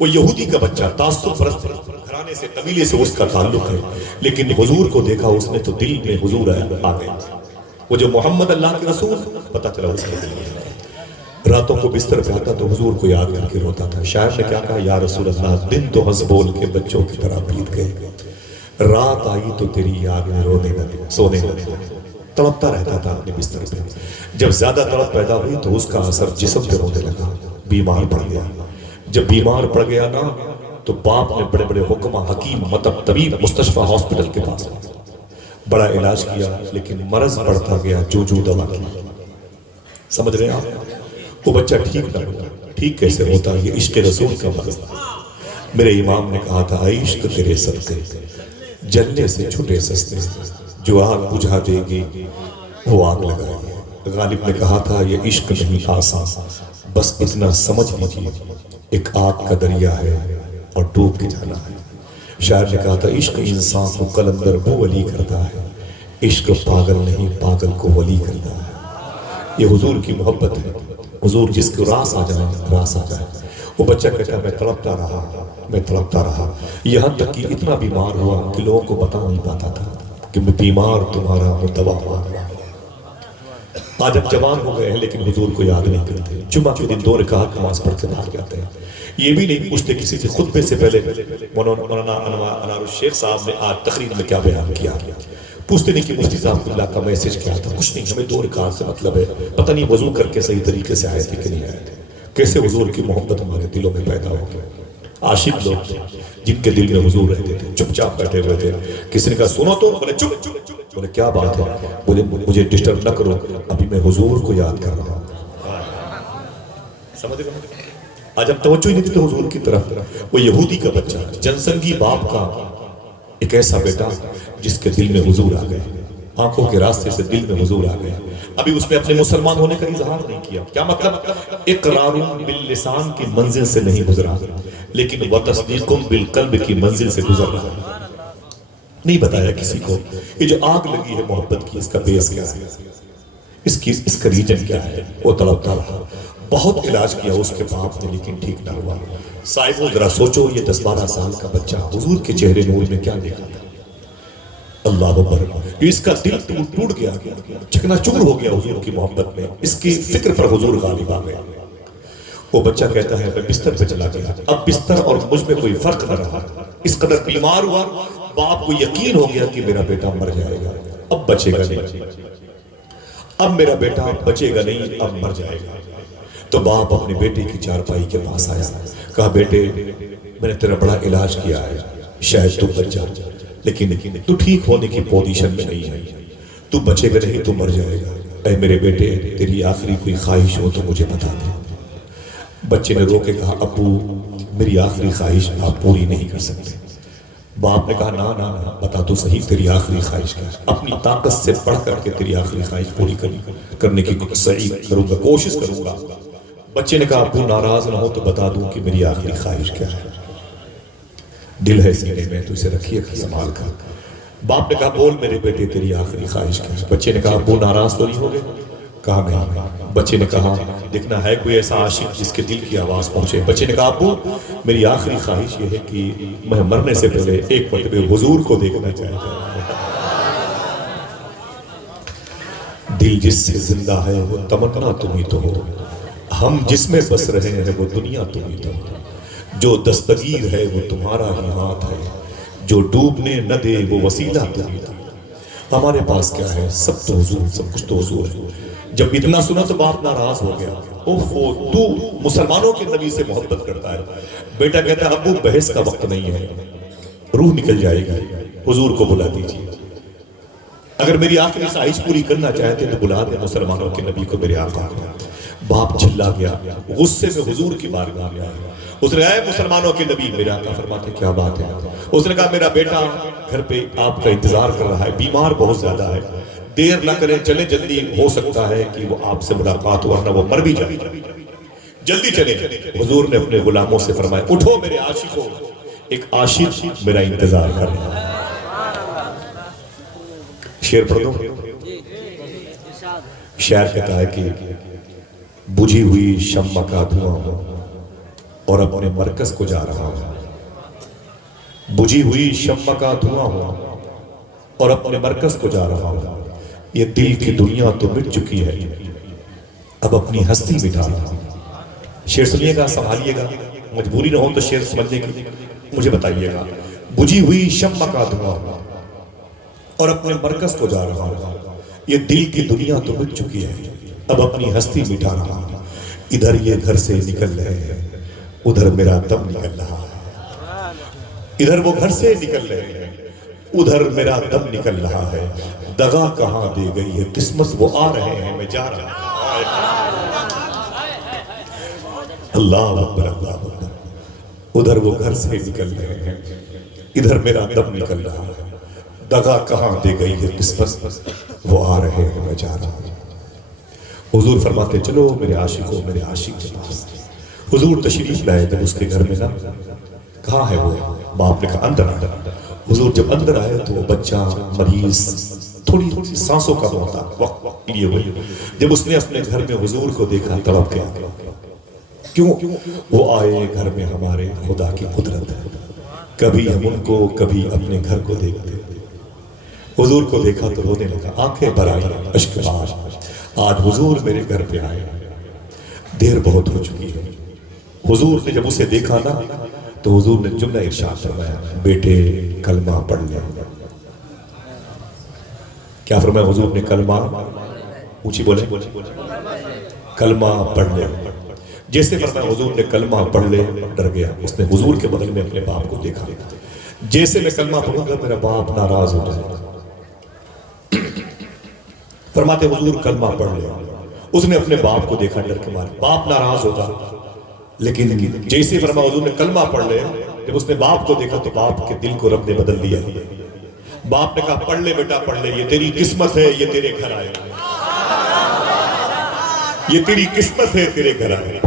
وہ یہودی کا بچہ، تعصب پرست گھرانے سے، قبیلے سے اس کا تعلق ہے، لیکن حضور کو دیکھا اس نے تو دل میں حضور آ گئے۔ وہ جو محمد اللہ کے رسول، پتہ چلا اس کے دل میں۔ راتوں کو بستر پہ آتا تو حضور کو یاد کر کے روتا تھا۔ شاعر نے کیا کہا، یا رسول اللہ دن تو ہنس بول کے بچوں کی طرح بیت گئے، رات آئی تو تیری یاد میں رونے نہ دے، سونے نہ دے۔ تڑپتا رہتا تھا اپنے بستر پہ۔ جب زیادہ تڑپ پیدا ہوئی تو اس کا اثر جسم پہ ہونے لگا، بیمار پڑ گیا۔ جب بیمار پڑ گیا نا تو باپ نے بڑے بڑے حکمہ، حکیم، مطب، طبیب، مستشفى ہاسپٹل کے پاس بڑا علاج کیا، لیکن مرض بڑھتا گیا، جو دوا کی۔ سمجھ رہے ہیں آپ؟ وہ بچہ ٹھیک نہ ہوتا۔ ٹھیک کیسے ہوتا؟ یہ عشق رسول کا مرض تھا۔ میرے امام نے کہا تھا، عشق تیرے صدقے جلنے سے چھٹے سستے، جو آگ بجھا دے گی وہ آگ لگائے۔ غالب نے کہا تھا، یہ عشق نہیں آسان، بس اتنا سمجھ لیجیے ایک آگ کا دریا ہے اور ڈوب کے جانا ہے۔ شاعر نے کہا تھا، عشق انسان کو قلندر وہ ولی کرتا ہے، عشق پاگل نہیں پاگل کو ولی کرتا ہے۔ یہ حضور کی محبت ہے، حضور جس کو راس آ جائے، راس آ جائے۔ وہ بچہ کہتا میں تڑپتا رہا، میں تڑپتا رہا، یہاں تک کہ اتنا بیمار ہوا کہ لوگوں کو بتا نہیں پاتا تھا کہ میں بیمار تمہارا ہوں، دوا مانگ رہا ہوں۔ آج اب جوان ہو گئے ہیں لیکن حضور کو یاد نہیں کرتے، جمعہ کے دن 2 رکعت نماز پڑھ کے بھاگ جاتے ہیں۔ یہ بھی نہیں پوچھتے کسی سے خطبے سے پہلے مولانا انوار الشیخ صاحب نے آج تقریر میں کیا بیان کیا، پوچھتے نہیں کہ مفتی صاحب اللہ کا میسج کیا تھا، کچھ نہیں، ہمیں 2 رکعت سے مطلب ہے، پتہ نہیں وضو کر کے صحیح طریقے سے آئے تھے کہ نہیں آئے تھے، کیسے حضور کی محبت ہمارے دلوں میں پیدا ہو گئی۔ عاشق لوگ تھے جن کے دل میں حضور رہتے تھے، چپ چاپ بیٹھے ہوئے تھے۔ کسی نے کہا سنو تو، بولے چپ، بولے کیا بات ہے، بولے مجھے ڈسٹرب نہ کرو، ابھی میں حضور کو یاد کر رہا ہوں۔ سمجھ گئے؟ آج اب توجہ ہی نہیں دیتے حضور کی طرف۔ وہ یہودی کا بچہ، جنسنگی باپ کا ایک ایسا بیٹا جس کے دل میں حضور آ گئے، آنکھوں کے راستے سے دل میں حضور آ گئے۔ ابھی اس نے اپنے مسلمان ہونے کا اظہار نہیں کیا، کیا مطلب؟ اقرار باللسان کی منزل سے نہیں گزرا، لیکن وتصدیق بالقلب کی منزل سے گزر رہا۔ نہیں بتایا کسی کو یہ جو آگ لگی ہے محبت کی، اس کا بیس کیا ہے، اس کا ریجن کیا ہے۔ وہ تڑپتا رہا، بہت علاج کیا اس کے باپ نے، لیکن ٹھیک نہ ہوا۔ صاحبوں ذرا سوچو، یہ 10-12 سال کا بچہ حضور کے چہرے نور میں کیا دیکھا تھا؟ اللہ اکبر، جو اس کا دل ٹوٹ گیا، چکنا چور ہو گیا حضور کی محبت میں، اس کی فکر پر حضور غالب آ گیا۔ وہ بچہ کہتا ہے میں بستر پہ چلا گیا، اب بستر اور مجھ میں کوئی فرق نہ رہا، اس قدر بیمار ہوا، باپ کو یقین ہو گیا کہ میرا بیٹا مر جائے گا، اب بچے گا نہیں، اب میرا بیٹا بچے گا نہیں، اب مر جائے گا۔ تو باپ اپنے بیٹے کی چارپائی کے پاس آیا، کہا بیٹے میں نے تیرا بڑا علاج کیا ہے، شاید تو بچ جا، لیکن تو ٹھیک ہونے کی پوزیشن میں نہیں ہے، تو بچے گا نہیں تو مر جائے گا، اے میرے بیٹے تیری آخری کوئی خواہش ہو تو مجھے بتا دے۔ بچے نے رو کے کہا ابو میری آخری خواہش آپ پوری نہیں کر سکتے۔ باپ نے کہا نا بتا تو صحیح تیری آخری خواہش کیا ہے، اپنی طاقت سے بڑھ کر کے تیری آخری خواہش پوری کرنے کی صحیح کروں گا، کوشش کروں گا۔ بچے نے کہا ابو ناراض نہ ہو تو بتا دوں کہ میری آخری خواہش کیا ہے، دل ہے سینے میں تو اسے رکھیے سنبھال کر۔ باپ نے کہا بول میرے بیٹے تیری آخری خواہش کیا ہے۔ بچے نے کہا ابو ناراض تو نہیں ہو گئے؟ کہا نہیں۔ بچے نے کہا دیکھنا ہے کوئی ایسا عاشق جس کے دل کی آواز پہنچے۔ بچے نے کہا ابو میری آخری خواہش یہ ہے کہ میں مرنے سے پہلے ایک مرتبہ حضور کو دیکھنا چاہتا ہوں۔ دل جس سے زندہ ہے وہ تمنا تم ہی تو ہو، ہم جس میں بس رہے ہیں وہ دنیا تم ہی تو ہو، جو دستگیر ہے وہ تمہارا ہی ہاتھ ہے، جو ڈوبنے نہ دے وہ وسیلہ تم ہی تو ہو۔ ہمارے پاس کیا ہے، سب تو حضور، سب کچھ تو حضور ہے۔ جب اتنا سنا تو باپ ناراض ہو گیا، اوہ تو مسلمانوں کے نبی سے محبت کرتا ہے۔ بیٹا کہتا ہے ابو بحث کا وقت نہیں ہے، روح نکل جائے گی، حضور کو بلا دیجیے، اگر میری آخری خواہش پوری کرنا چاہتے تو بلا دیں مسلمانوں کے نبی کو، میرے آقا کو۔ باپ چلا گیا، غصے میں حضور کی بارگاہ میں آیا، اس نے اے مسلمانوں کے نبی، میرے آقا فرماتے کیا بات ہے؟ اس نے کہا میرا بیٹا گھر پہ آپ کا انتظار کر رہا ہے، بیمار بہت زیادہ ہے، دیر نہ کریں، چلیں جلدی، ہو سکتا ہے کہ وہ آپ سے ملاقات ورنہ وہ مر بھی جائے، جلدی چلیں۔ حضور نے اپنے غلاموں سے فرمایا اٹھو میرے عاشقوں، ایک عاشق میرا انتظار کر رہا ہے۔ شعر پڑھ دو۔ شاعر کہتا ہے کہ بجھی ہوئی شمع کا دھواں ہوں اور اپنے مرکز کو جا رہا ہوں، بجھی ہوئی شمع کا دھواں ہوں اور اپنے مرکز کو جا رہا ہوں، یہ دل کی دنیا تو مٹ چکی ہے، اب اپنی ہستی مٹا رہا ہوں۔ شعر سنیے گا، سنبھالیے گا، مجبوری نہ ہو تو شعر سمجھنے کی مجھے بتائیے گا۔ بجھی ہوئی شمع کا دھواں ہوں اور اپنے مرکز کو جا رہا ہوں، یہ دل کی دنیا تو مٹ چکی ہے، اب اپنی ہستی مٹا رہا ہوں، ادھر یہ گھر سے نکل رہے ہیں، ادھر میرا دم نکل رہا ہے، ادھر وہ گھر سے نکل رہے ہیں، ادھر میرا دم نکل رہا ہے، دغا کہاں دے گئی ہے قسمت، وہ آ رہے ہیں میں جا رہا ہوں۔ اللہ اکبر اللہ اکبر، ادھر وہ گھر سے نکل رہے ہیں، ادھر میرا دم نکل رہا ہے، دغا کہاں دے گئی ہے قسمت، وہ آ رہے ہیں میں جا رہا ہوں۔ حضور فرماتے چلو میرے عاشقوں، میرے عاشق کے پاس۔ حضور تشریف لائے جب اس کے گھر میں نا، کہاں ہے وہ؟ باپ نے کہا اندر آ۔ حضور جب اندر آئے تو وہ بچہ مریض، تھوڑی سی سانسوں کا وقت لیے ہوئے، جب اس نے اپنے گھر میں حضور کو دیکھا تڑپ گیا، کیوں؟ وہ آئے گھر میں ہمارے خدا کی قدرت ہے، کبھی ہم ان کو کبھی اپنے گھر کو دیکھتے، حضور کو دیکھا تو رونے لگا، آنکھیں بھر آئی، اشک بہار، آج حضور میرے گھر پہ آئے، دیر بہت ہو چکی ہے۔ حضور نے جب اسے دیکھا نا تو حضور نے جملہ ارشاد فرمایا بیٹے کلمہ پڑھ لے۔ کیا فرمایا حضور نے؟ کلمہ، اونچی بولے، کلمہ پڑھ لے۔ جیسے فرمایا حضور نے کلمہ پڑھ لے، ڈر گیا، اس نے حضور کے بغل میں اپنے باپ کو دیکھا، جیسے میں کلمہ پڑھوں گا میرا باپ ناراض ہو جائے گا۔ فرماتے حضور کلمہ پڑھ لے، اس نے اپنے باپ کو دیکھا، ڈر کے مارے، باپ ناراض ہوگا، لیکن جیسے فرمایا حضور نے کلمہ پڑھ لے، جب اس نے باپ کو دیکھا تو باپ کے دل کو رب نے بدل دیا۔ باپ نے کہا پڑھ لے بیٹا پڑھ لے، یہ تیری قسمت ہے، یہ تیرے گھر آئے، یہ تیری قسمت ہے، تیرے گھر آئے۔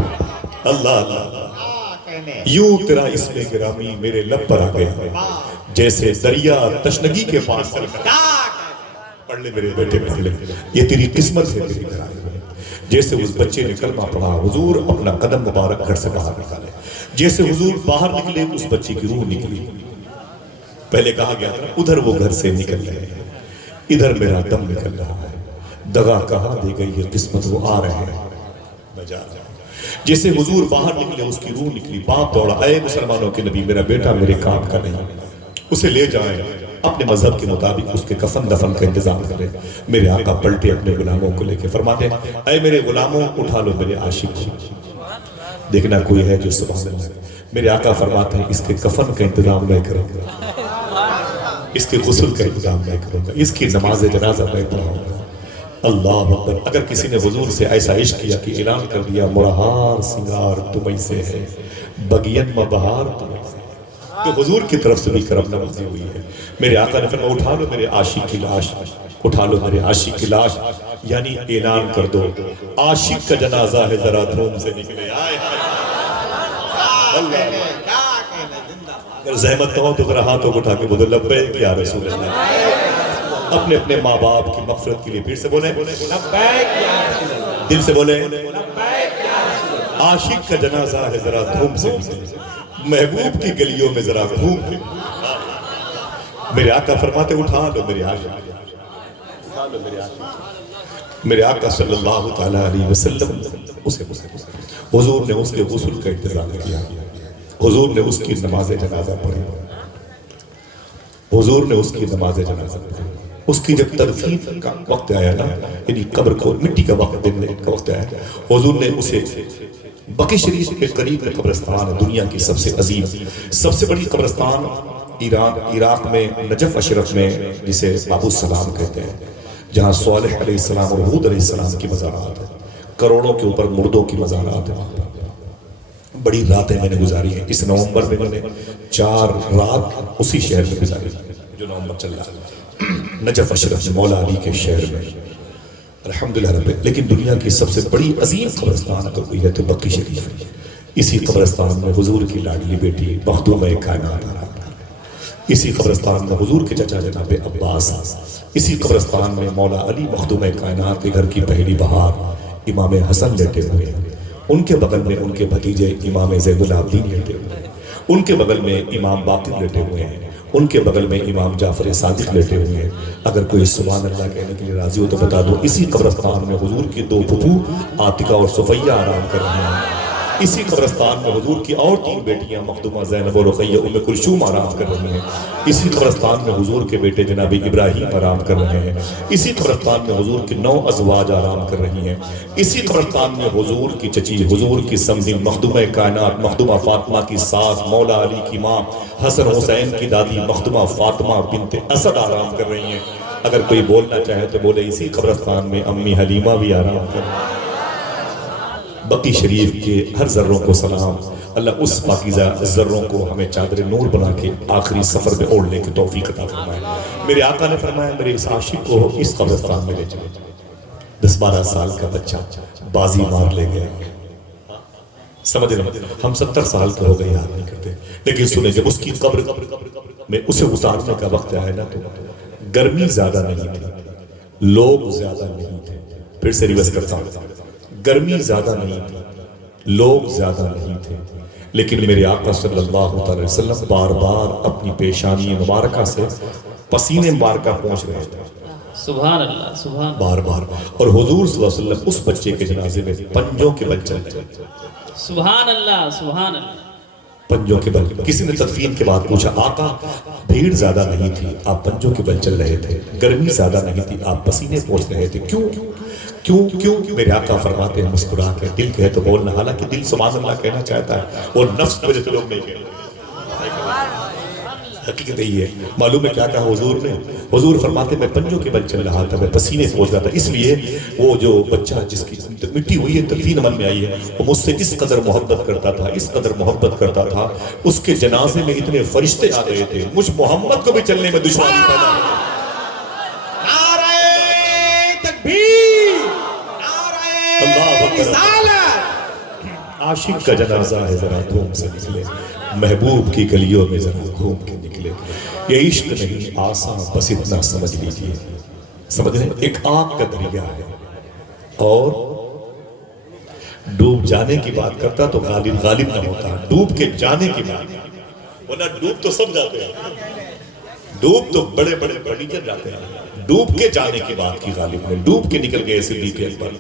اللہ اللہ، یوں تیرا اسم گرامی میرے لب پر آ گیا، جیسے دریا تشنگی کے پاس چل کر۔ پڑھ لے میرے بیٹے پڑھ لے، یہ تیری قسمت ہے، تیرے گھر آئے۔ جیسے اس بچے نے کلمہ پڑھا، حضور اپنا قدم مبارک گھر سے باہر نکالے، جیسے حضور باہر نکلے اس بچے کی روح نکلی۔ پہلے کہا گیا تھا ادھر وہ گھر سے نکل رہے ہیں، ادھر میرا دم نکل رہا ہے، دغا کہاں دے گئی ہے قسمت، وہ آ رہے ہیں میں جا رہا ہوں۔ جیسے حضور باہر نکلے اس کی روح نکلی، باپ دوڑا، اے مسلمانوں کے نبی میرا بیٹا میرے کام کا نہیں، اسے لے جائیں، اپنے مذہب کے مطابق اس کے کفن دفن کا انتظام کریں۔ میرے آقا پلٹے اپنے غلاموں کو لے کے فرماتے ہیں اے میرے غلاموں اٹھا لو میرے عاشق کو، دیکھنا کوئی ہے جو سبحان اللہ۔ میرے آقا فرماتے ہیں اس کے کفن کا انتظام میں کروں گا، اس کے غسل کا انتظام میں کروں گا، اس کی نماز جنازہ میں پڑھاؤں گا۔ اللہ اکبر۔ اگر کسی نے حضور سے ایسا عشق کیا کہ اعلان کر دیا مرہار سنگار تمہیں سے ہے، بگین میں بہار تمہیں سے ہے، تو حضور کی طرف سے بھی کرم نوازی ہوئی ہے۔ میرے آقا نے فرمایا اٹھا لو میرے عاشق کی لاش، اٹھا لو میرے عاشق کی لاش، یعنی اعلان کر دو عاشق کا جنازہ ہے ذرا دھوم سے نکلے۔ آئے اگر زحمت نہ ہو تو ذرا ہاتھوں کو اٹھا کے بولو لبیک یا رسول اللہ۔ اپنے اپنے ماں باپ کی مغفرت کے لیے پھر سے بولیں دل سے بولیں عاشق کا جنازہ ہے ذرا دھوم سے نکلے، محبوب کی گلیوں میں ذرا گھوم کے۔ میرے آقا فرماتے اٹھا لو میرے عاشق، اٹھا لو میرے عاشق۔ میرے آقا صلی اللہ تعالیٰ علیہ وسلم اسے حضور نے اس کے غسل کا انتظام کیا، حضور نے اس کی نماز جنازہ پڑھی، حضور نے اس کی نماز جنازہ پڑھی۔ اس کی جب تدفین کا وقت آیا نا، یعنی قبر کو مٹی کا وقت دینے کا وقت آیا، حضور نے اسے بقی شریف کے قریب میں قبرستان ہے، دنیا کی سب سے عظیم سب سے بڑی قبرستان عراق میں نجف اشرف میں، جسے باب السلام کہتے ہیں، جہاں صالح علیہ السلام اور ہود علیہ السلام کی مزارات ہیں، کروڑوں کے اوپر مردوں کی مزارات ہیں وہاں پر۔ بڑی راتیں میں نے گزاری ہیں، اس نومبر میں میں نے 4 رات اسی شہر میں گزاری جو نومبر چل رہا ہے، نجف اشرف میں، مولا علی کے شہر میں، الحمدللہ رب۔ لیکن دنیا کی سب سے بڑی عظیم قبرستان اگر کوئی ہے تو بقی شریف ہے۔ اسی قبرستان میں حضور کی لاڈلی بیٹی مخدوم کائنات آرام کر رہے ہیں، اسی قبرستان میں حضور کے چچا جناب عباس، اسی قبرستان میں مولا علی مخدوم کائنات کے گھر کی پہلی بہار امام حسن لیٹے ہوئے ہیں، ان کے بغل میں ان کے بھتیجے امام زین العابدین لیٹے ہوئے ہیں، ان کے بغل میں امام باقر لیٹے ہوئے ہیں، ان کے بغل میں امام جعفر صادق لیٹے ہوئے ہیں۔ اگر کوئی سبحان اللہ کہنے کے لیے راضی ہو تو بتا دو اسی قبرستان میں حضور کی 2 پھپھو عاتقہ اور صفیہ آرام کر رہے ہیں، اسی قبرستان میں حضور کی اور 3 بیٹیاں مخدومہ زینب اور رقیہ ام کلثوم آرام کر رہی ہیں، اسی قبرستان میں حضور کے بیٹے جناب ابراہیم آرام کر رہے ہیں، اسی قبرستان میں حضور کی 9 ازواج آرام کر رہی ہیں، اسی قبرستان میں حضور کی چچی، حضور کی سمدی مخدومہ کائنات مخدومہ فاطمہ کی ساس، مولا علی کی ماں، حسن حسین کی دادی مخدومہ فاطمہ بنت اسد آرام کر رہی ہیں۔ اگر کوئی بولنا چاہے تو بولے اسی قبرستان میں امی حلیمہ بھی آرام کر رہی ہیں۔ بقی شریف کے ہر ذروں کو سلام، اللہ اس پاکیزہ ذروں کو ہمیں چادر نور بنا کے آخری سفر میں اوڑھنے کی توفیق عطا فرمائے۔ میرے آقا نے فرمایا میرے اس عاشق کو اس قبرستان میں لے چلو۔ 10-12 سال کا بچہ بازی مار لے گئے، سمجھ رہے ہم 70 سال کے ہو گئے یاد نہیں کرتے، لیکن سنیں جب اس کی قبر میں اسے اتارنے کا وقت آیا نا تو گرمی زیادہ نہیں تھی، لوگ زیادہ نہیں تھے۔ پھر سے ریورس کرتا ہوں، گرمی زیادہ نہیں تھی، لوگ زیادہ نہیں تھے، لیکن میرے آقا صلی اللہ علیہ وسلم بار بار اپنی پیشانی مبارکہ سے پسینے مبارکہ پہنچ رہے تھے، سبحان اللہ سبحان بار بار، اور حضور صلی اللہ علیہ وسلم اس بچے کے جنازے میں پنجوں کے بل چل رہے تھے، سبحان اللہ سبحان اللہ۔ پنجوں کے بل۔ کسی نے تدفین کے بعد پوچھا آقا بھیڑ زیادہ نہیں تھی آپ پنجوں کے بل چل رہے تھے، گرمی زیادہ نہیں تھی آپ پسینے پہنچ رہے تھے، کیوں کیوں کیوں؟ میرے آقا فرماتے ہیں مسکرا کے، دل کہے تو بولنا، حالانکہ دل سبحان اللہ کہنا چاہتا ہے اور نفس کی وجہ سے لوگ نہیں کہتے۔ حقیقت یہی ہے۔ معلوم ہے کیا کہا حضور نے؟ حضور فرماتے میں پنجوں کے بل چل رہا تھا، میں پسینے پہنچ رہا تھا، اس لیے وہ جو بچہ جس کی مٹی ہوئی ہے تدفین عمل میں آئی ہے، وہ مجھ سے اس قدر محبت کرتا تھا، اس قدر محبت کرتا تھا، اس کے جنازے میں اتنے فرشتے آ گئے تھے، مجھ محمد کو بھی چلنے میں دشواری پیدا ہوئی۔ عاشق کا جنازہ ہے ذرا دھوم سے نکلے، محبوب کی گلیوں میں ذرا گھوم کے نکلے، یہ عشق نہیں آسان بس اتنا سمجھ لیجئے، سمجھ رہے ایک آگ کا دریا ہے اور ڈوب جانے کی بات کرتا تو غالب نہ ہوتا، ڈوب کے جانے کی بات، ورنہ ڈوب تو سب جاتے ہیں، ڈوب تو بڑے بڑے فرنیچر جاتے ہیں، ڈوب کے جانے کی بات کی غالب نے، ڈوب کے نکل گئے صدیق اکبر،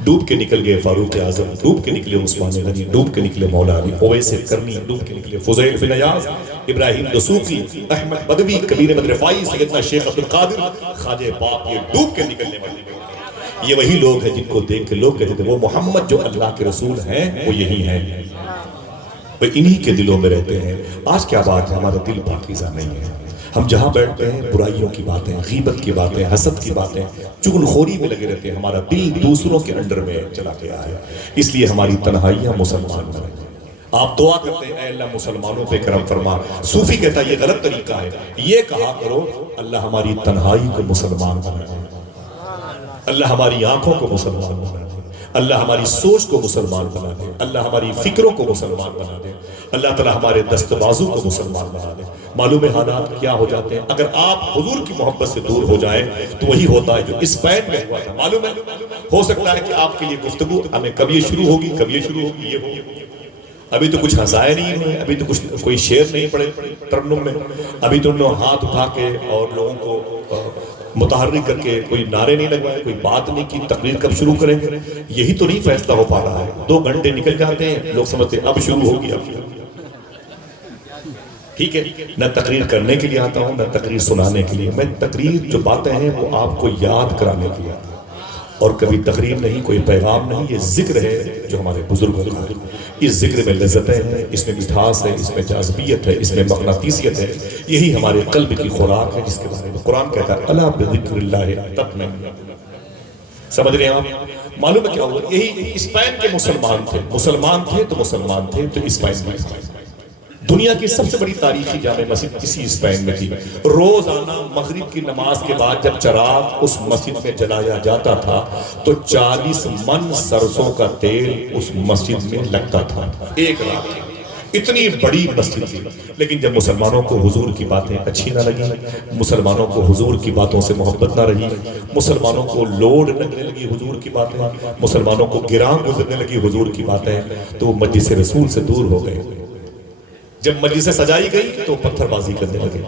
ڈوب کے نکل گئے فاروق اعظم، ڈوب کے نکلے عثمان غنی، ڈوب کے نکلے مولا علی، اویس کرنی، ڈوب کے نکلے فضیل بن عیاض، ابراہیم دسوقی، احمد بدوی، کبیر احمد رفاعی، سیدنا شیخ عبد القادر، خواجہ پاک، یہ ڈوب کے نکلنے والے لوگ ہیں۔ یہ وہی لوگ ہیں جن کو دیکھ کے لوگ کہتے تھے وہ محمد جو اللہ کے رسول ہیں وہ یہی ہیں، وہ انہی کے دلوں میں رہتے ہیں۔ آج کیا بات ہے، ہمارا دل پاکیزہ نہیں ہے، ہم جہاں بیٹھتے ہیں برائیوں کی باتیں، غیبت کی باتیں، حسد کی باتیں، چغل خوری میں لگے رہتے ہیں، ہمارا دل دوسروں کے انڈر میں چلا گیا ہے، اس لیے ہماری تنہائیاں مسلمان میں رہیں۔ آپ دعا کرتے ہیں اے اللہ مسلمانوں پہ کرم فرما، صوفی کہتا ہے یہ غلط طریقہ ہے، یہ کہا کرو اللہ ہماری تنہائی کو مسلمان بنا دے، اللہ ہماری آنکھوں کو مسلمان بنا دے، اللہ ہماری سوچ کو مسلمان بنا دے، اللہ ہماری فکروں کو مسلمان بنا دے، اللہ تعالیٰ ہمارے دست بازو کو مسلمان بنا دے۔ معلوم ہے حالات کیا ہو جاتے ہیں، اگر آپ حضور کی محبت سے دور ہو جائیں تو وہی ہوتا ہے جو اسپین میں ہوا تھا۔ معلوم ہے ہو سکتا ہے کہ آپ کے لیے گفتگو ہمیں کب یہ شروع ہوگی، کب یہ شروع ہوگی، یہ ہوگی، ابھی تو کچھ ہنسائے نہیں ہوئے، ابھی تو کچھ کوئی شعر نہیں پڑے ترنم میں، ابھی تو انہوں نے ہاتھ اٹھا کے اور لوگوں کو متحرک کر کے کوئی نعرے نہیں لگوائے، کوئی بات نہیں کی، تقریر کب شروع کریں گے، یہی تو نہیں فیصلہ ہو پا رہا ہے۔ 2 گھنٹے نکل جاتے ہیں، لوگ سمجھتے ہیں اب شروع ہوگی، اب ٹھیک ہے۔ نہ تقریر کرنے کے لیے آتا ہوں، نہ تقریر سنانے کے لیے، میں تقریر جو باتیں ہیں وہ آپ کو یاد کرانے کے لیے آتا ہوں، اور کبھی تقریر نہیں، کوئی پیغام نہیں، یہ ذکر ہے جو ہمارے بزرگوں کا ہے۔ اس ذکر میں لذتیں ہیں، اس میں مٹھاس ہے، اس میں جاذبیت ہے، اس میں مغناطیسیت ہے، یہی ہمارے قلب کی خوراک ہے جس کے بارے میں قرآن کہتا ہے الا بذکر اللہ تطمئن۔ سمجھ رہے ہیں آپ؟ معلوم ہے کیا ہوا، یہی اسپین کے مسلمان تھے تو مسلمان تھے تو اسپین میں دنیا کی سب سے بڑی تاریخی جامع مسجد اسی اسپین میں تھی۔ روزانہ مغرب کی نماز کے بعد جب چراغ اس مسجد میں جلایا جاتا تھا تو 40 من سرسوں کا تیل اس مسجد میں لگتا تھا ایک رات، اتنی بڑی مسجد تھی۔ لیکن جب مسلمانوں کو حضور کی باتیں اچھی نہ لگی، مسلمانوں کو حضور کی باتوں سے محبت نہ رہی، مسلمانوں کو لوڈ لگنے لگی حضور کی باتیں، مسلمانوں کو گراں گزرنے لگی حضور کی باتیں، تو وہ مجلس رسول سے دور ہو گئے۔ جب مجلس سجائی گئی تو پتھر بازی کرنے لگے،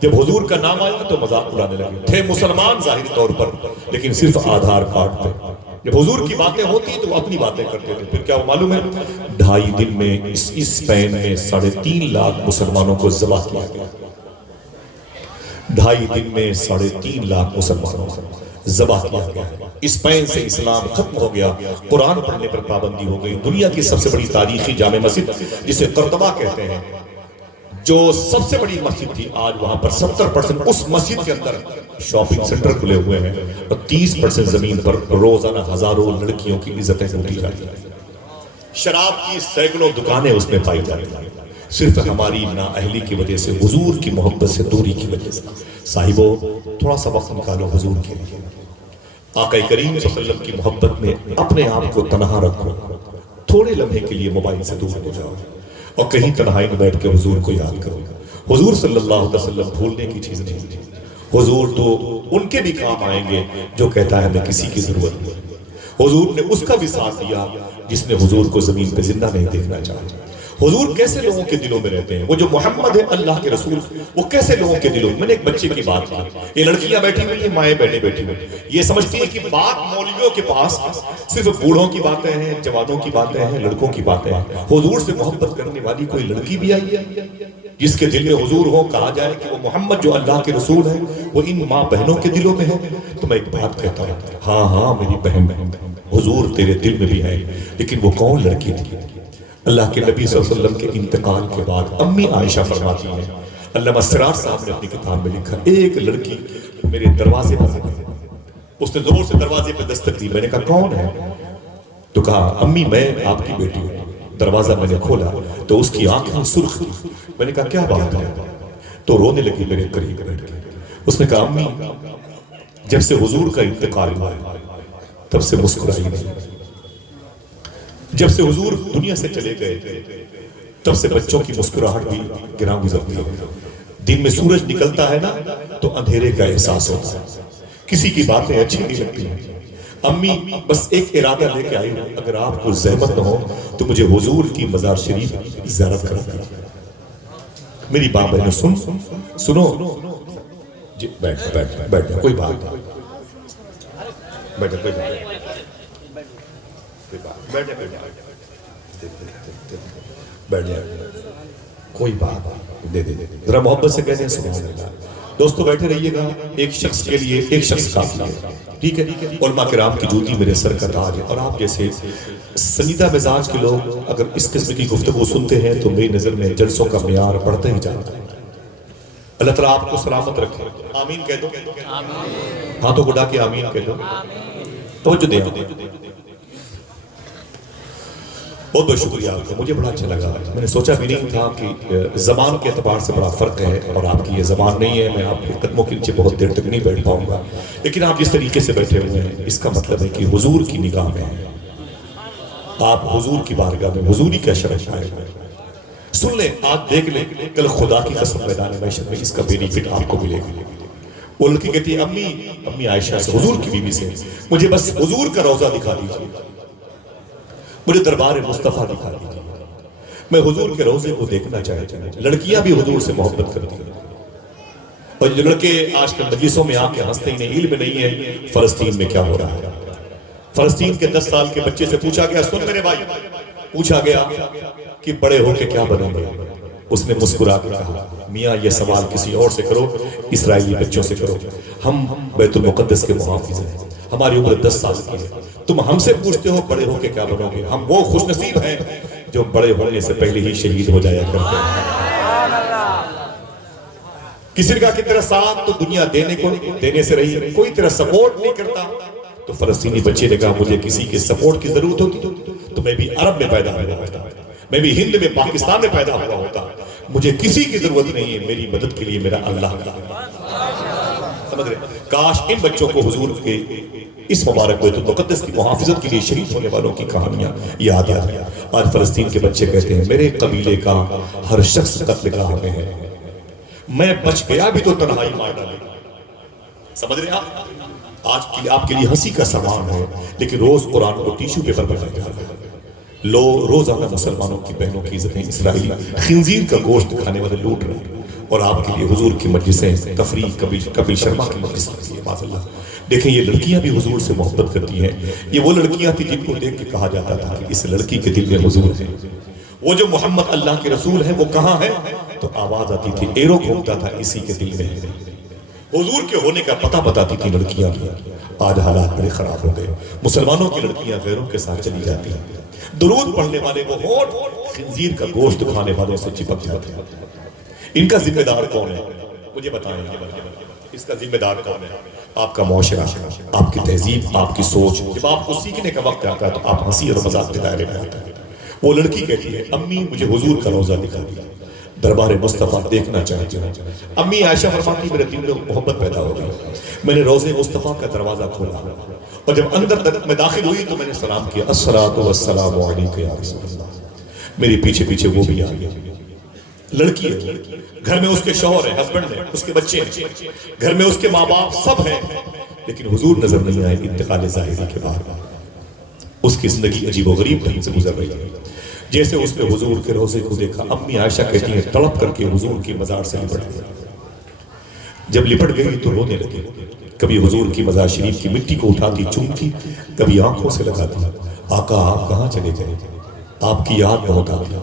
جب حضور کا نام آیا تو مذاق اڑانے لگے، تھے مسلمان ظاہری طور پر لیکن صرف آدھار کارڈ پہ۔ جب حضور کی باتیں ہوتی تو اپنی باتیں کرتے تھے۔ پھر کیا وہ معلوم ہے 2.5 دن میں اس اسپین میں 3.5 لاکھ مسلمانوں کو ذبح کیا گیا، 2.5 دن میں 3.5 لاکھ مسلمانوں کو ذبح کیا گیا۔ اسپین سے اسلام ختم ہو گیا، قرآن پڑھنے پر پابندی ہو گئی۔ دنیا کی سب سے بڑی تاریخی جامع مسجد جسے قرطبہ کہتے ہیں، جو سب سے بڑی مسجد تھی، آج وہاں پر 70% اس مسجد کے اندر شاپنگ سنٹر کھلے ہوئے ہیں، اور 30% زمین پر روزانہ ہزاروں لڑکیوں کی عزتیں لوٹی جاتی ہیں، شراب کی سینکڑوں دکانیں اس میں پائی جاتی ہیں، صرف ہماری نااہلی کی وجہ سے، حضور کی محبت سے دوری کی وجہ سے۔ صاحبو تھوڑا سا وقت نکالو حضور کے لیے، آقا کریم صلی اللہ علیہ وسلم کی محبت میں اپنے آپ کو تنہا رکھو، تھوڑے لمحے کے لیے موبائل سے دور ہو جاؤ اور کہیں تنہائی میں بیٹھ کے حضور کو یاد کرو۔ حضور صلی اللہ علیہ وسلم بھولنے کی چیز نہیں، حضور تو ان کے بھی کام آئیں گے جو کہتا ہے ہمیں کسی کی ضرورت نہیں۔ حضور نے اس کا بھی ساتھ دیا جس نے حضور کو زمین پہ زندہ نہیں دیکھنا چاہا۔ حضور کیسے لوگوں کے دلوں میں رہتے ہیں، وہ جو محمد ہے اللہ کے رسول، وہ کیسے لوگوں کے دلوں میں۔ نے ایک بچے کی بات کی، یہ لڑکیاں بیٹھی ہوئی ہیں، مائیں بہنیں بیٹھی ہوئی ہیں، یہ سمجھتی ہیں کہ بات مولویوں کے پاس صرف بوڑھوں کی باتیں ہیں، جوانوں کی باتیں ہیں، لڑکوں کی باتیں ہیں۔ حضور سے محبت کرنے والی کوئی لڑکی بھی آئی ہے جس کے دل میں حضور ہو، کہا جائے کہ وہ محمد جو اللہ کے رسول ہیں وہ ان ماں بہنوں کے دلوں میں ہے؟ تو میں ایک بات کہتا ہوں، ہاں ہاں میری بہن حضور تیرے دل میں بھی ہے، لیکن وہ کون لڑکی تھی؟ اللہ کے نبی صلی اللہ علیہ وسلم کے انتقال کے بعد امی عائشہ فرماتی ہیں، علامہ سراج صاحب نے اپنی کتاب میں لکھا، ایک لڑکی میرے دروازے پر آ گئی، اس نے زور سے دروازے پہ دستک دی، میں نے کہا کون ہے؟ تو کہا امی میں آپ کی بیٹی ہوں۔ دروازہ میں نے کھولا تو اس کی آنکھیں سرخ تھی، میں نے کہا کیا بات ہے؟ تو رونے لگی میرے قریب بیٹھ کے۔ اس نے کہا امی جب سے حضور کا انتقال ہوا تب سے مسکرائی نہیں، جب سے حضور دنیا سے چلے گئے تب سے بچوں کی مسکراہٹ بھی گراں گزرتی ہے۔ دن میں سورج نکلتا ہے نا تو اندھیرے کا احساس ہوتا ہے، کسی کی باتیں اچھی نہیں لگتی ہیں۔ امی بس ایک ارادہ لے کے آئی، اگر آپ کو زحمت نہ ہو تو مجھے حضور کی مزار شریف زیارت کرا دیں۔ میری ماں بہنوں سنو جی بیٹھ کوئی بات نہیں، بیٹھ جائے، کوئی بات دے ذرا محبت سے کہتے ہیں سبحان اللہ۔ دوستو بیٹھے رہیے گا، ایک شخص کے لیے ایک شخص کافی ہے، ٹھیک ہے؟ علماء کرام کی جوتی میرے سر کا تاج ہے، اور آپ جیسے سنجیدہ مزاج کے لوگ اگر اس قسم کی گفتگو سنتے ہیں تو میری نظر میں جلسوں کا معیار بڑھتا ہی جاتا ہے۔ اللہ تعالیٰ آپ کو سلامت رکھے، آمین کہہ دو، ہاتھوں کو اٹھا کے آمین کہہ دو، توجہ دیں۔ بہت بہت شکریہ آپ کا، مجھے بڑا اچھا لگا، میں نے سوچا بھی نہیں تھا کہ زبان کے اعتبار سے بڑا فرق ہے، اور آپ کی یہ زبان نہیں ہے، میں آپ کے قدموں کے نیچے بہت دیر تک نہیں بیٹھ پاؤں گا، لیکن آپ جس طریقے سے بیٹھے ہوئے ہیں اس کا مطلب ہے کہ حضور کی نگاہ میں ہیں، آپ حضور کی بارگاہ میں حضوری کا شرف پائے ہوئے ہیں۔ سن لیں، آج دیکھ لیں، کل خدا کی قسم میدان محشر میں اس کا بینیفٹ آپ کو ملے گا۔ وہ لڑکی کہتی ہے امی عائشہ سے، حضور کی بیوی سے، مجھے بس حضور کا روضہ دکھا دیجیے، مجھے دربار مصطفیٰ دکھا دیجیے، میں حضور کے روضے کو دیکھنا چاہتا ہوں۔ لڑکیاں بھی حضور سے محبت کرتی ہیں، اور جو لڑکے آج کل مجلسوں میں آ کے ہنستے ہی نہیں، علم نہیں ہے فلسطین میں کیا ہو رہا ہے۔ فلسطین کے 10 سال کے بچے سے پوچھا گیا، سن میرے بھائی، پوچھا گیا کہ بڑے ہو کے کیا بنیں گے؟ اس نے مسکرا کے کہا، میاں یہ سوال کسی اور سے کرو، اسرائیلی بچوں سے کرو، ہم بیت المقدس کے محافظ ہیں، ہماری عمر 10 سال کی ہے، تم ہم سے پوچھتے ہو بڑے ہو کے کیا بنو گے؟ ہم وہ خوش نصیب ہیں جو بڑے ہونے سے پہلے ہی شہید ہو جایا کرتے ہیں۔ کسی نے کہا کہ تیرا ساتھ تو دنیا دینے سے رہی، کوئی تیرا سپورٹ نہیں کرتا، تو فلسطینی بچے نے کہا مجھے کسی کے سپورٹ کی ضرورت ہوتی تو میں بھی عرب میں پیدا ہوا ہوتا، میں بھی ہند میں پاکستان میں پیدا ہوا ہوتا، مجھے کسی کی ضرورت نہیں ہے، میری مدد کے لیے میرا اللہ کا۔ سمجھ رہے؟ کاش ان بچوں کو حضور کے اس مبارک بیت المقدس کی محافظت کے لیے شہید ہونے والوں کی کہانیاں یاد آ جائیں۔ آج فلسطین کے بچے کہتے ہیں میرے قبیلے کا ہر شخص قتل گاہ میں ہے، میں بچ گیا بھی تو تنہائی مار ڈالے۔ سمجھ رہے آپ؟ آج کی آپ کے لیے ہنسی کا سامان ہے، لیکن روز قرآن کو ٹیشو پیپر پر لے جا رہے ہیں۔ روزانہ مسلمانوں کی بہنوں کی عزتیں اسرائیلی خنزیر کا گوشت کھانے والے لوٹ رہے ہیں، اور آپ کے لیے حضور کی مجلسیں تفریح کپل شرما کی مجلس کرتی ہے، معاذ اللہ۔ دیکھیں یہ لڑکیاں بھی حضور سے محبت کرتی ہیں، یہ وہ لڑکیاں تھیں جن کو دیکھ کے کہا جاتا تھا کہ اس لڑکی کے دل میں حضور ہے، وہ جو محمد اللہ کے رسول ہیں وہ کہاں ہے؟ تو آواز آتی تھی، ایرو گھومتا تھا اسی کے دل میں ہے۔ حضور کے ہونے کا پتہ بتاتی تھی لڑکیاں بھی۔ آج حالات بڑے خراب ہو گئے، مسلمانوں کی لڑکیاں غیروں کے ساتھ چلی جاتی ہیں، درود پڑھنے والے وہ ہونٹ خنزیر کا گوشت کھانے والوں سے چپک جاتے ہیں۔ ان کا ذمہ دار کون ہے؟ مجھے بتائیں، اس کا ذمہ دار کون ہے؟ آپ کا معاشرہ، آپ کی تہذیب، آپ کی سوچ۔ جب آپ کو سیکھنے کا وقت آتا ہے تو آپ ہنسی اور مذاق کے دائرے میں آتے ہیں۔ وہ لڑکی کہتی ہے امی مجھے حضور کا روضہ دکھا دیا، دربار مصطفیٰ دیکھنا چاہتی ہوں۔ امی عائشہ فرماتی میرے دل میں محبت پیدا ہو گئی، میں نے روضے مصطفیٰ کا دروازہ کھولا، اور جب اندر میں داخل ہوئی تو میں نے سلام کیا، الصلاۃ والسلام علیک یا رسول اللہ۔ میرے پیچھے پیچھے وہ بھی آ گئی، لڑکی ہے، گھر میں اس کے شوہر ہے، ہسبینڈ ہے، اس کے بچے ہیں، گھر میں اس کے ماں باپ سب ہیں، لیکن حضور نظر نہیں آئے انتقال ظاہری کے بعد۔ اس کی زندگی عجیب و غریب ڈھنگ سے گزر رہی ہے۔ جیسے اس نے حضور کے روضے کو دیکھا، امی عائشہ کہتی ہیں تڑپ کر کے حضور کی مزار سے لپٹ گئی۔ جب لپٹ گئی تو رونے لگی، کبھی حضور کی مزار شریف کی مٹی کو اٹھاتی چومتی، کبھی آنکھوں سے لگاتی، آقا آپ کہاں چلے گئے؟ آپ کی یاد بہت آتی،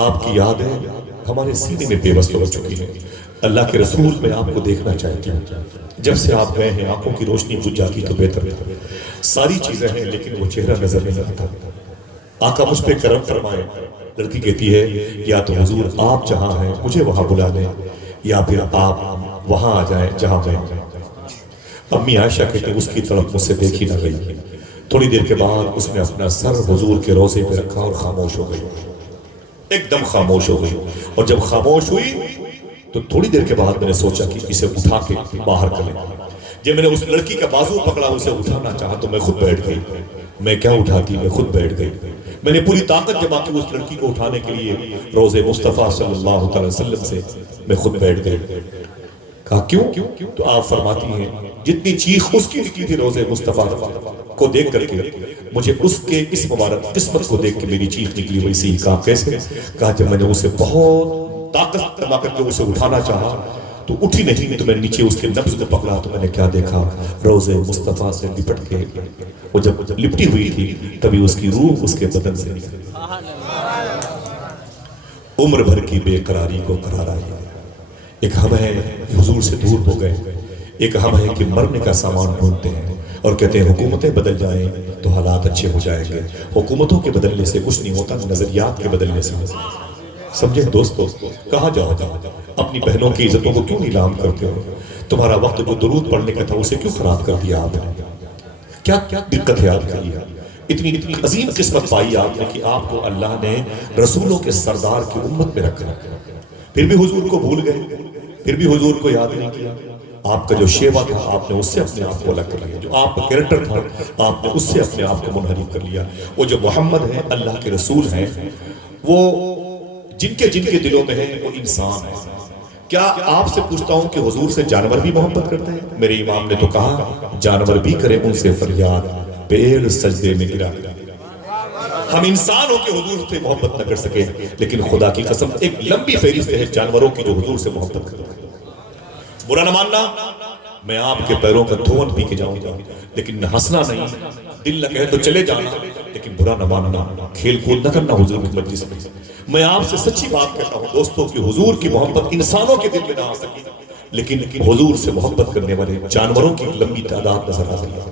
آپ کی یادیں ہمارے سینے میں بے بس ہو چکی ہیں، اللہ کے رسول میں آپ کو دیکھنا چاہتی ہوں، جب سے آپ گئے ہیں آنکھوں کی روشنی بجھ جاتی تو بہتر تھا، ساری چیزیں ہیں لیکن وہ چہرہ نظر نہیں آتا، آقا مجھ پہ کرم فرمائے۔ لڑکی کہتی ہے یا تو حضور آپ جہاں ہیں مجھے وہاں بلا لیں، یا پھر آپ وہاں آ جائیں جہاں میں۔ امی عائشہ کہتی ہیں اس کی طرف مجھ سے دیکھی نہ گئی، تھوڑی دیر کے بعد اس نے اپنا سر حضور کے روضے پہ رکھا اور خاموش ہو گئی، ایک دم خاموش ہو گئی۔ اور جب خاموش ہوئی تو تھوڑی دیر کے بعد میں نے سوچا کہ اسے اٹھا کے باہر کریں۔ جب میں نے اس لڑکی کا بازو پکڑا اسے اٹھانا چاہا تو میں خود بیٹھ گئی، میں کیا اٹھاتی، میں خود بیٹھ گئی۔ میں نے پوری طاقت جمع کی اس لڑکی کو اٹھانے کے لیے روضے مصطفیٰ صلی اللہ علیہ وسلم سے، میں خود بیٹھ گئی۔ کہا کیوں؟ تو آپ فرماتی ہیں جتنی چیخ اس کی نکلی تھی روضے مصطفیٰ کو دیکھ کر کے، مجھے اس کے اس مبارک قسمت کو دیکھ کے میری چیخ نکلی ویسی ہی۔ کہا کیسے؟ کہا جب میں نے اسے بہت طاقت جما کر کے اسے اٹھانا چاہا تو اٹھی نہیں، تو میں نیچے اس کے نبض کو پکڑا تو میں نے کیا دیکھا، روضے مصطفیٰ سے لپٹ کے وہ جب لپٹی ہوئی تھی تبھی اس کی روح اس کے بدن سے نکلی۔ عمر بھر کی بے قراری کو قرار آئی۔ ایک ہم ہے حضور سے دور ہو گئے، ایک ہم ہے کہ مرنے کا سامان ڈھونڈتے ہیں اور کہتے ہیں حکومتیں بدل جائیں تو حالات اچھے ہو جائیں گے۔ حکومتوں کے بدلنے سے کچھ نہیں ہوتا، نظریات کے بدلنے سے ہوتا۔ سمجھے دوستو، کہاں جاؤ گا؟ اپنی بہنوں کی عزتوں کو کیوں نیلام کرتے ہو؟ تمہارا وقت جو درود پڑھنے کا تھا اسے کیوں خراب کر دیا آپ نے؟ کیا دقت ہے آپ کے لیے؟ اتنی عظیم قسمت پائی آپ نے کہ آپ کو اللہ نے رسولوں کے سردار کی امت میں رکھا، پھر بھی حضور کو بھول گئے، پھر بھی حضور کو یاد نہیں کیا۔ آپ کا جو شیوا تھا آپ نے اس سے اپنے آپ کو الگ کر لیا، جو آپ کا کریکٹر تھا آپ نے اس سے اپنے آپ کو منحرف کر لیا۔ وہ جو محمد ہیں، اللہ کے رسول ہیں، وہ جن کے دلوں میں ہیں وہ انسان ہیں۔ کیا آپ سے پوچھتا ہوں کہ حضور سے جانور بھی محبت کرتے ہیں؟ میرے امام نے تو کہا جانور بھی کرے ان سے فریاد، پیڑ سجدے میں گرا گرا۔ ہم انسانوں کے حضور سے محبت نہ کر سکے، لیکن خدا کی قسم ایک لمبی فہرست ہے جانوروں کی جو حضور سے محبت کرتے ہیں۔ برا نہ ماننا، میں آپ کے پیروں کا دھون پی کے جاؤں گا، لیکن ہنسنا نہیں، دل نہ کہے تو چلے جانا، لیکن برا نہ ماننا، کھیل کود نہ کرنا حضور کی مجلس میں۔ میں آپ سے سچی بات کہتا ہوں دوستوں کہ حضور کی محبت انسانوں کے دل میں نہ آ سکی، لیکن حضور سے محبت کرنے والے جانوروں کی لمبی تعداد نظر آتی ہے۔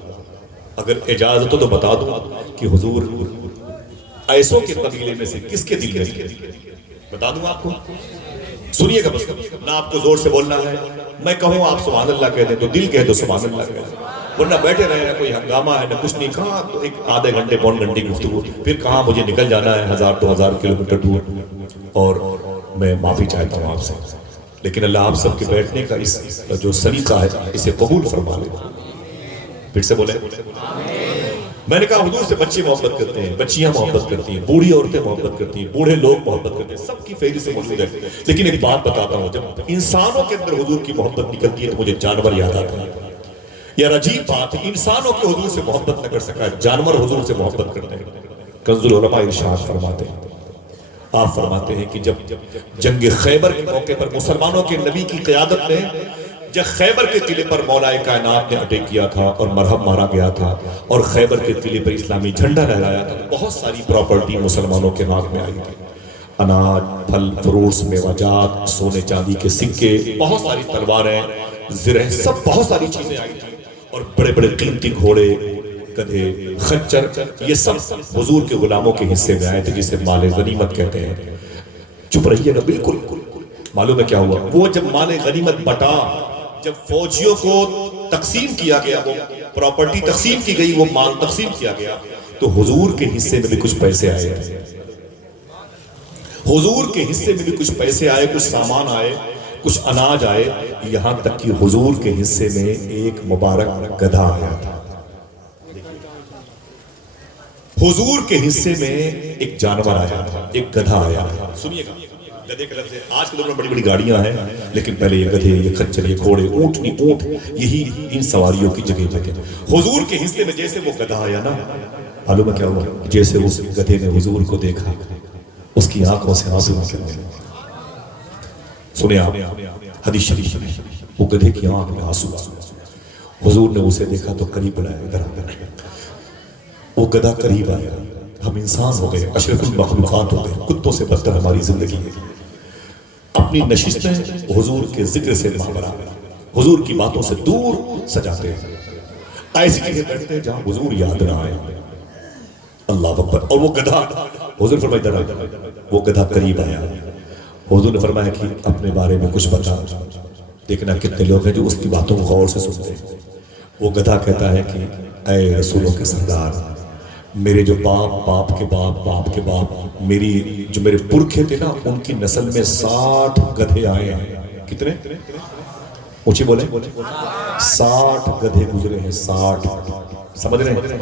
اگر اجازت ہو تو بتا دوں کہ حضور ایسوں کے قبیلے میں سے کس کے دل میں بتا دوں آپ کو؟ سنیے گا بس، نہ آپ کو زور سے بولنا ہے، میں کہوں آپ سبحان اللہ کہہ دیں تو دل کہہ دو سبحان اللہ کہہ دیں، ورنہ بیٹھے رہے نہ کوئی ہنگامہ ہے نہ کچھ نہیں۔ کہاں تو ایک آدھے گھنٹے پون گھنٹے گفتگو، پھر کہاں مجھے نکل جانا ہے 1000-2000 کلومیٹر دور، اور میں معافی چاہتا ہوں آپ سے، لیکن اللہ آپ سب کے بیٹھنے کا اس جو سلیقہ ہے اسے قبول فرما لے۔ پھر سے بولے میں نے کہا حضور سے بچے محبت کرتے ہیں، بچیاں محبت کرتی ہیں، بوڑھی عورتیں محبت کرتی ہیں، بوڑھے لوگ محبت کرتے ہیں، سب کی فہرست سے موجود ہے۔ لیکن ایک بات بتاتا ہوں، جب انسانوں کے اندر حضور کی محبت نکلتی ہے تو مجھے جانور یاد آتا ہے۔ یار عجیب بات ہے، انسانوں کے حضور سے محبت نہ کر سکا، جانور حضور سے محبت کرتے ہیں۔ کنز العلماء ارشاد فرماتے ہیں، آپ فرماتے ہیں کہ جب جنگ خیبر کے موقع پر مسلمانوں کے نبی کی قیادت میں جب خیبر کے قلعے پر مولا کائنات نے اٹیک کیا تھا اور مرہم مارا گیا تھا اور خیبر کے قلعے پر اسلامی جھنڈا لہرایا تھا، تو بہت ساری پراپرٹی مسلمانوں کے نام میں آئی تھی، اناج، پھل فروٹس، میوہ جات، سونے چاندی کے سکے، بہت ساری تلواریں، زرہ، سب بہت ساری چیزیں آئی تھیں، اور بڑے بڑے قیمتی گھوڑے، گدھے، خچر، یہ سب حضور کے غلاموں کے حصے میں آئے تھے، جسے مال غنیمت کہتے ہیں۔ چپ رہیے گا، بالکل معلوم ہے کیا ہوا؟ وہ جب مال غنیمت بٹا، جب فوجیوں کو تقسیم کیا گیا، وہ پراپرٹی تقسیم کی گئی، وہ مال تقسیم کیا گیا، تو حضور کے حصے میں بھی کچھ پیسے آئے، حضور کے حصے میں بھی کچھ پیسے آئے، کچھ سامان آئے، کچھ اناج آئے، یہاں تک کہ حضور کے حصے میں ایک مبارک گدھا آیا تھا۔ حضور کے حصے میں ایک جانور آیا تھا، ایک گدھا آیا تھا۔ سنیے گا، گدھے کے لفظ، آج کے دور میں بڑی بڑی گاڑیاں ہیں، لیکن پہلے یہ گدھے، یہ خچر، یہ گھوڑے، اونٹنی، اونٹ، یہی ان سواریوں کی جگہ پہ تھے۔ حضور کے حصے میں جیسے وہ گدھا آیا نا، معلوم ہے کیا ہوا؟ جیسے اس گدھے نے حضور کو دیکھا، اس کی آنکھوں سے آنسو نکلنے لگے۔ سنیں آپ حدیث شریف میں، وہ گدھے کی آنکھ میں آنسو، حضور نے اسے دیکھا تو قریب بلایا، ادھر آ۔ وہ گدھا قریب آیا، ہم انسان ہو گئے، اشرف المخلوقات ہو گئے، کتوں سے بدتر ہماری زندگی ہے۔ اپنی نشستیں حضور کے ذکر سے ماورا، حضور کی باتوں سے دور سجاتے ہیں، ایسی جگہ بیٹھتے ہیں جہاں حضور یاد نہ آئے۔ اللہ اکبر۔ اور وہ گدھا، حضور فرمایا ادھر آ، وہ گدھا قریب آیا، حضور نے فرمایا کہ اپنے بارے میں کچھ بتا۔ دیکھنا کتنے لوگ ہیں جو اس کی باتوں کو غور سے سنتے ہیں۔ وہ گدھا کہتا ہے کہ اے رسولوں کے سردار، میرے جو باپ، باپ کے باپ، باپ کے باپ، میری جو میرے پرکھے تھے نا، ان کی نسل میں 60 گدھے آئے ہیں۔ کتنے؟ اونچی بولیں، 60 گدھے گزرے ہیں، 60۔ سمجھ رہے ہیں؟